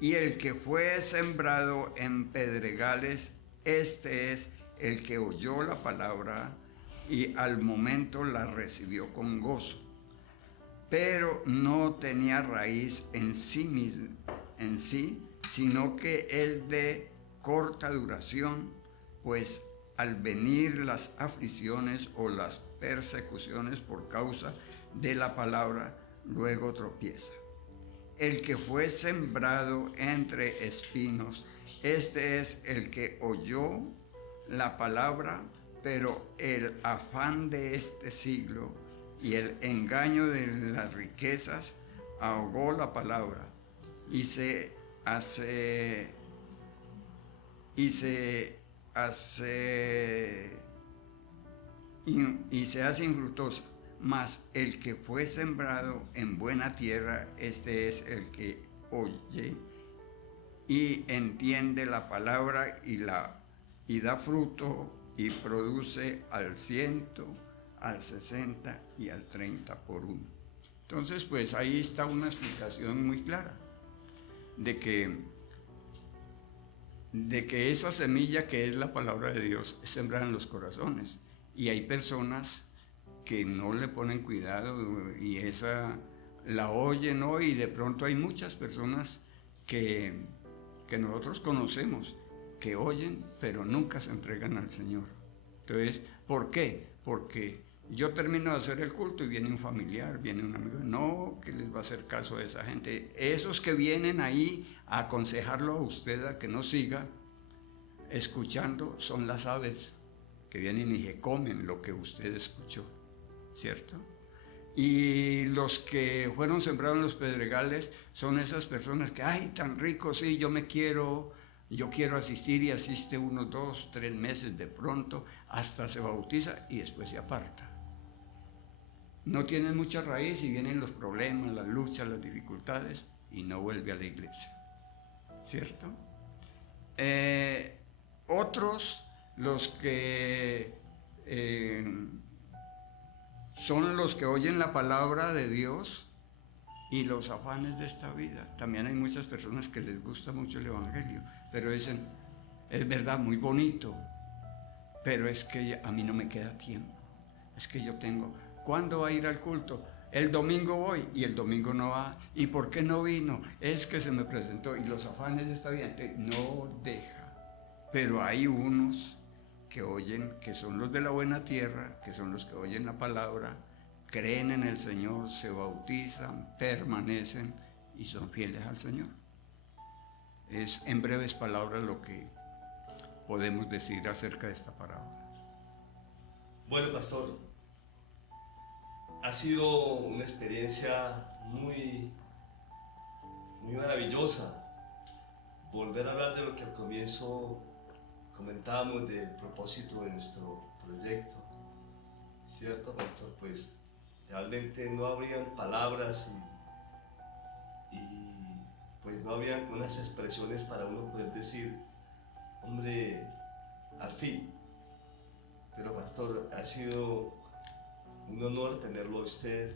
Y el que fue sembrado en pedregales, este es el que oyó la palabra y al momento la recibió con gozo, pero no tenía raíz en sí, sino que es de corta duración, pues al venir las aflicciones o las persecuciones por causa de la palabra, luego tropieza. El que fue sembrado entre espinos, este es el que oyó la palabra, pero el afán de este siglo y el engaño de las riquezas ahogó la palabra y se hace infructuosa. Mas el que fue sembrado en buena tierra, este es el que oye y entiende la palabra y da fruto y produce al 100, al 60 y al 30 por uno. Entonces, pues ahí está una explicación muy clara de que esa semilla que es la palabra de Dios es sembrada en los corazones. Y hay personas que no le ponen cuidado y esa la oyen, ¿no? Y de pronto hay muchas personas que nosotros conocemos, que oyen, pero nunca se entregan al Señor. Entonces, ¿por qué? Porque yo termino de hacer el culto y viene un familiar, viene un amigo. No, que les va a hacer caso a esa gente. Esos que vienen ahí a aconsejarlo a usted a que no siga escuchando son las aves que vienen y se comen lo que usted escuchó, ¿cierto? Y los que fueron sembrados en los pedregales son esas personas que, ay, tan rico, sí, yo quiero asistir, y asiste unos 2, 3 meses de pronto, hasta se bautiza y después se aparta. No tienen mucha raíz y vienen los problemas, las luchas, las dificultades y no vuelve a la iglesia, ¿cierto? Otros, los que son los que oyen la palabra de Dios y los afanes de esta vida. También hay muchas personas que les gusta mucho el evangelio, pero dicen, es verdad, muy bonito, pero es que a mí no me queda tiempo. Es que yo tengo, ¿cuándo va a ir al culto? El domingo voy y el domingo no va. ¿Y por qué no vino? Es que se me presentó y los afanes de esta vida. No deja. Pero hay unos que oyen, que son los de la buena tierra, que son los que oyen la palabra, creen en el Señor, se bautizan, permanecen y son fieles al Señor. Es en breves palabras lo que podemos decir acerca de esta parábola. Bueno, pastor, ha sido una experiencia muy maravillosa volver a hablar de lo que al comienzo comentábamos del propósito de nuestro proyecto, ¿cierto, pastor? Pues realmente no habrían palabras y pues no habían unas expresiones para uno poder decir, hombre, al fin. Pero pastor, ha sido un honor tenerlo a usted,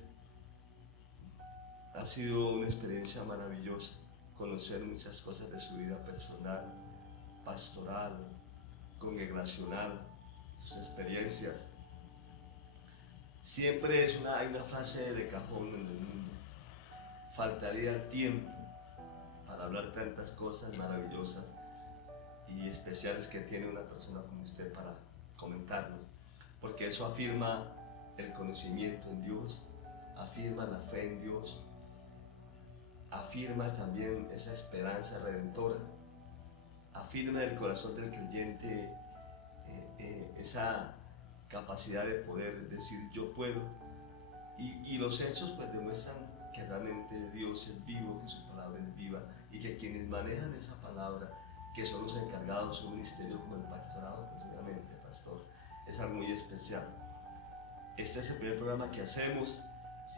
ha sido una experiencia maravillosa, conocer muchas cosas de su vida personal, pastoral, congregacional, sus experiencias. Siempre hay una frase de cajón en el mundo: faltaría tiempo para hablar tantas cosas maravillosas y especiales que tiene una persona como usted para comentarlo, porque eso afirma el conocimiento en Dios, afirma la fe en Dios, afirma también esa esperanza redentora afirma en el corazón del creyente esa capacidad de poder decir yo puedo, y los hechos pues demuestran que realmente Dios es vivo, que su palabra es viva, y que quienes manejan esa palabra, que son los encargados de un ministerio como el pastorado, pues obviamente pastor, es algo muy especial. Este es el primer programa que hacemos,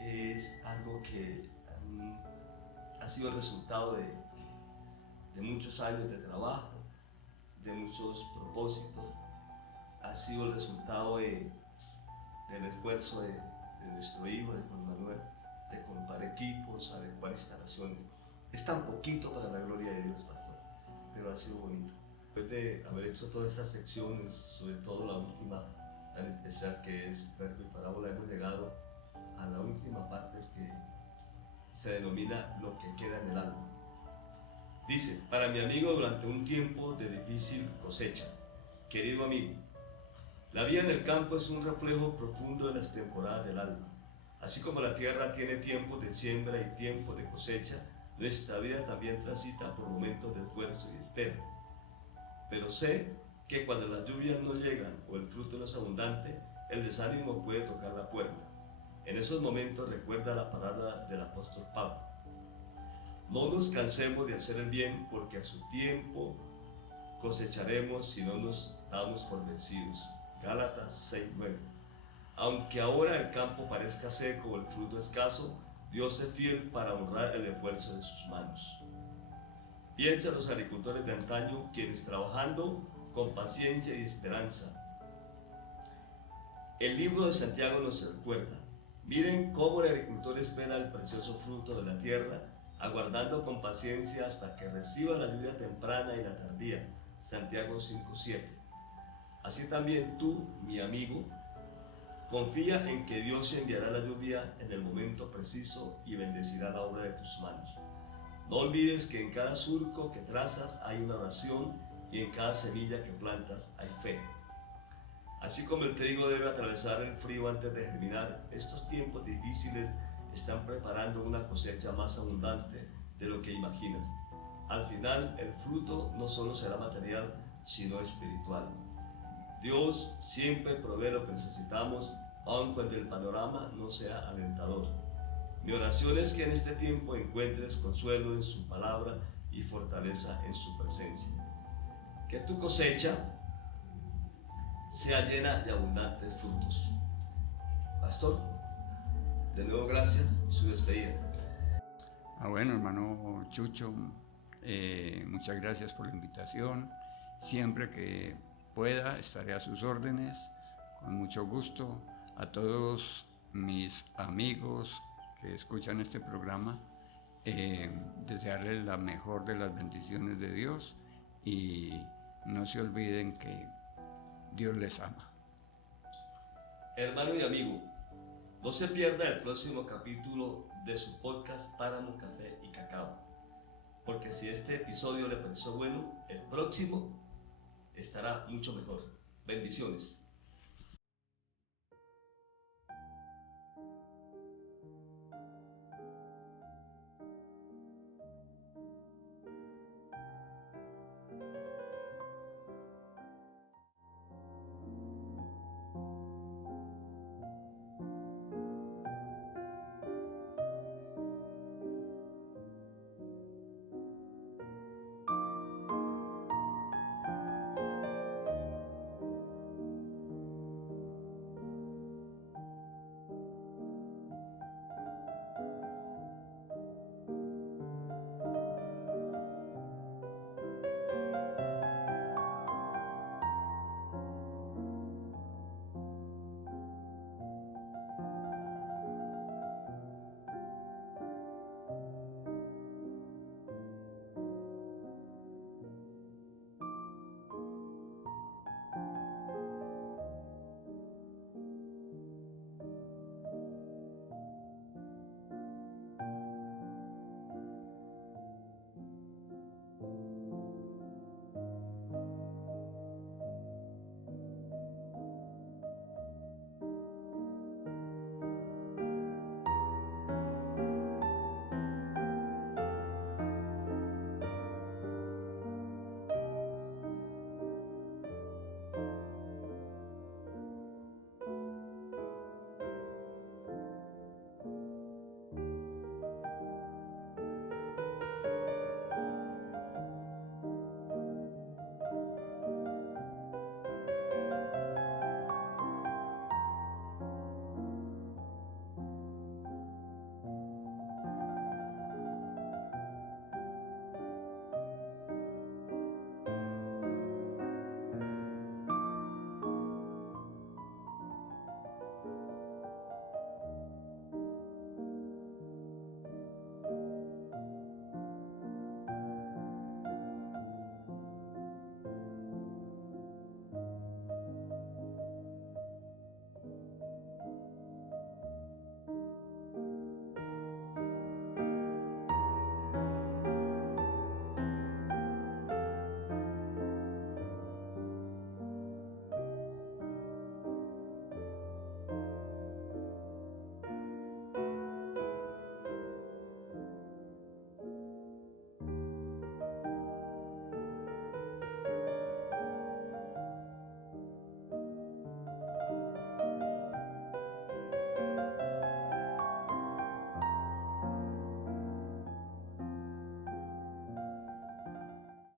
es algo que ha sido el resultado de muchos años de trabajo, de muchos propósitos, ha sido el resultado del esfuerzo de nuestro hijo, de Juan Manuel, de comprar equipos, adecuar instalaciones. Es tan poquito para la gloria de Dios, pastor, pero ha sido bonito. Después de haber hecho todas esas secciones, sobre todo la última tan especial que es Verbo y Parábola, hemos llegado a la última parte que se denomina lo que queda en el alma. Dice: para mi amigo durante un tiempo de difícil cosecha. Querido amigo, la vida en el campo es un reflejo profundo de las temporadas del alma. Así como la tierra tiene tiempos de siembra y tiempos de cosecha, nuestra vida también transita por momentos de esfuerzo y espera. Pero sé que cuando las lluvias no llegan o el fruto no es abundante, el desánimo puede tocar la puerta. En esos momentos recuerda la palabra del apóstol Pablo: no nos cansemos de hacer el bien, porque a su tiempo cosecharemos si no nos damos por vencidos. Gálatas 6:9. Aunque ahora el campo parezca seco o el fruto escaso, Dios es fiel para honrar el esfuerzo de sus manos. Piensa en los agricultores de antaño, quienes trabajando con paciencia y esperanza. El libro de Santiago nos recuerda: miren cómo el agricultor espera el precioso fruto de la tierra, aguardando con paciencia hasta que reciba la lluvia temprana y la tardía. Santiago 5:7. Así también tú, mi amigo, confía en que Dios enviará la lluvia en el momento preciso y bendecirá la obra de tus manos. No olvides que en cada surco que trazas hay una oración, y en cada semilla que plantas hay fe. Así como el trigo debe atravesar el frío antes de germinar, estos tiempos difíciles están preparando una cosecha más abundante de lo que imaginas. Al final, el fruto no solo será material, sino espiritual. Dios siempre provee lo que necesitamos, aun cuando el panorama no sea alentador. Mi oración es que en este tiempo encuentres consuelo en su palabra y fortaleza en su presencia. Que tu cosecha sea llena de abundantes frutos. Pastor, de nuevo gracias, su despedida. Bueno, hermano Chucho, muchas gracias por la invitación. Siempre que pueda estaré a sus órdenes, con mucho gusto. A todos mis amigos que escuchan este programa, desearles la mejor de las bendiciones de Dios, y no se olviden que Dios les ama. Hermano y amigo, no se pierda el próximo capítulo de su podcast Páramo, Café y Cacao, porque si este episodio le pareció bueno, el próximo estará mucho mejor. Bendiciones.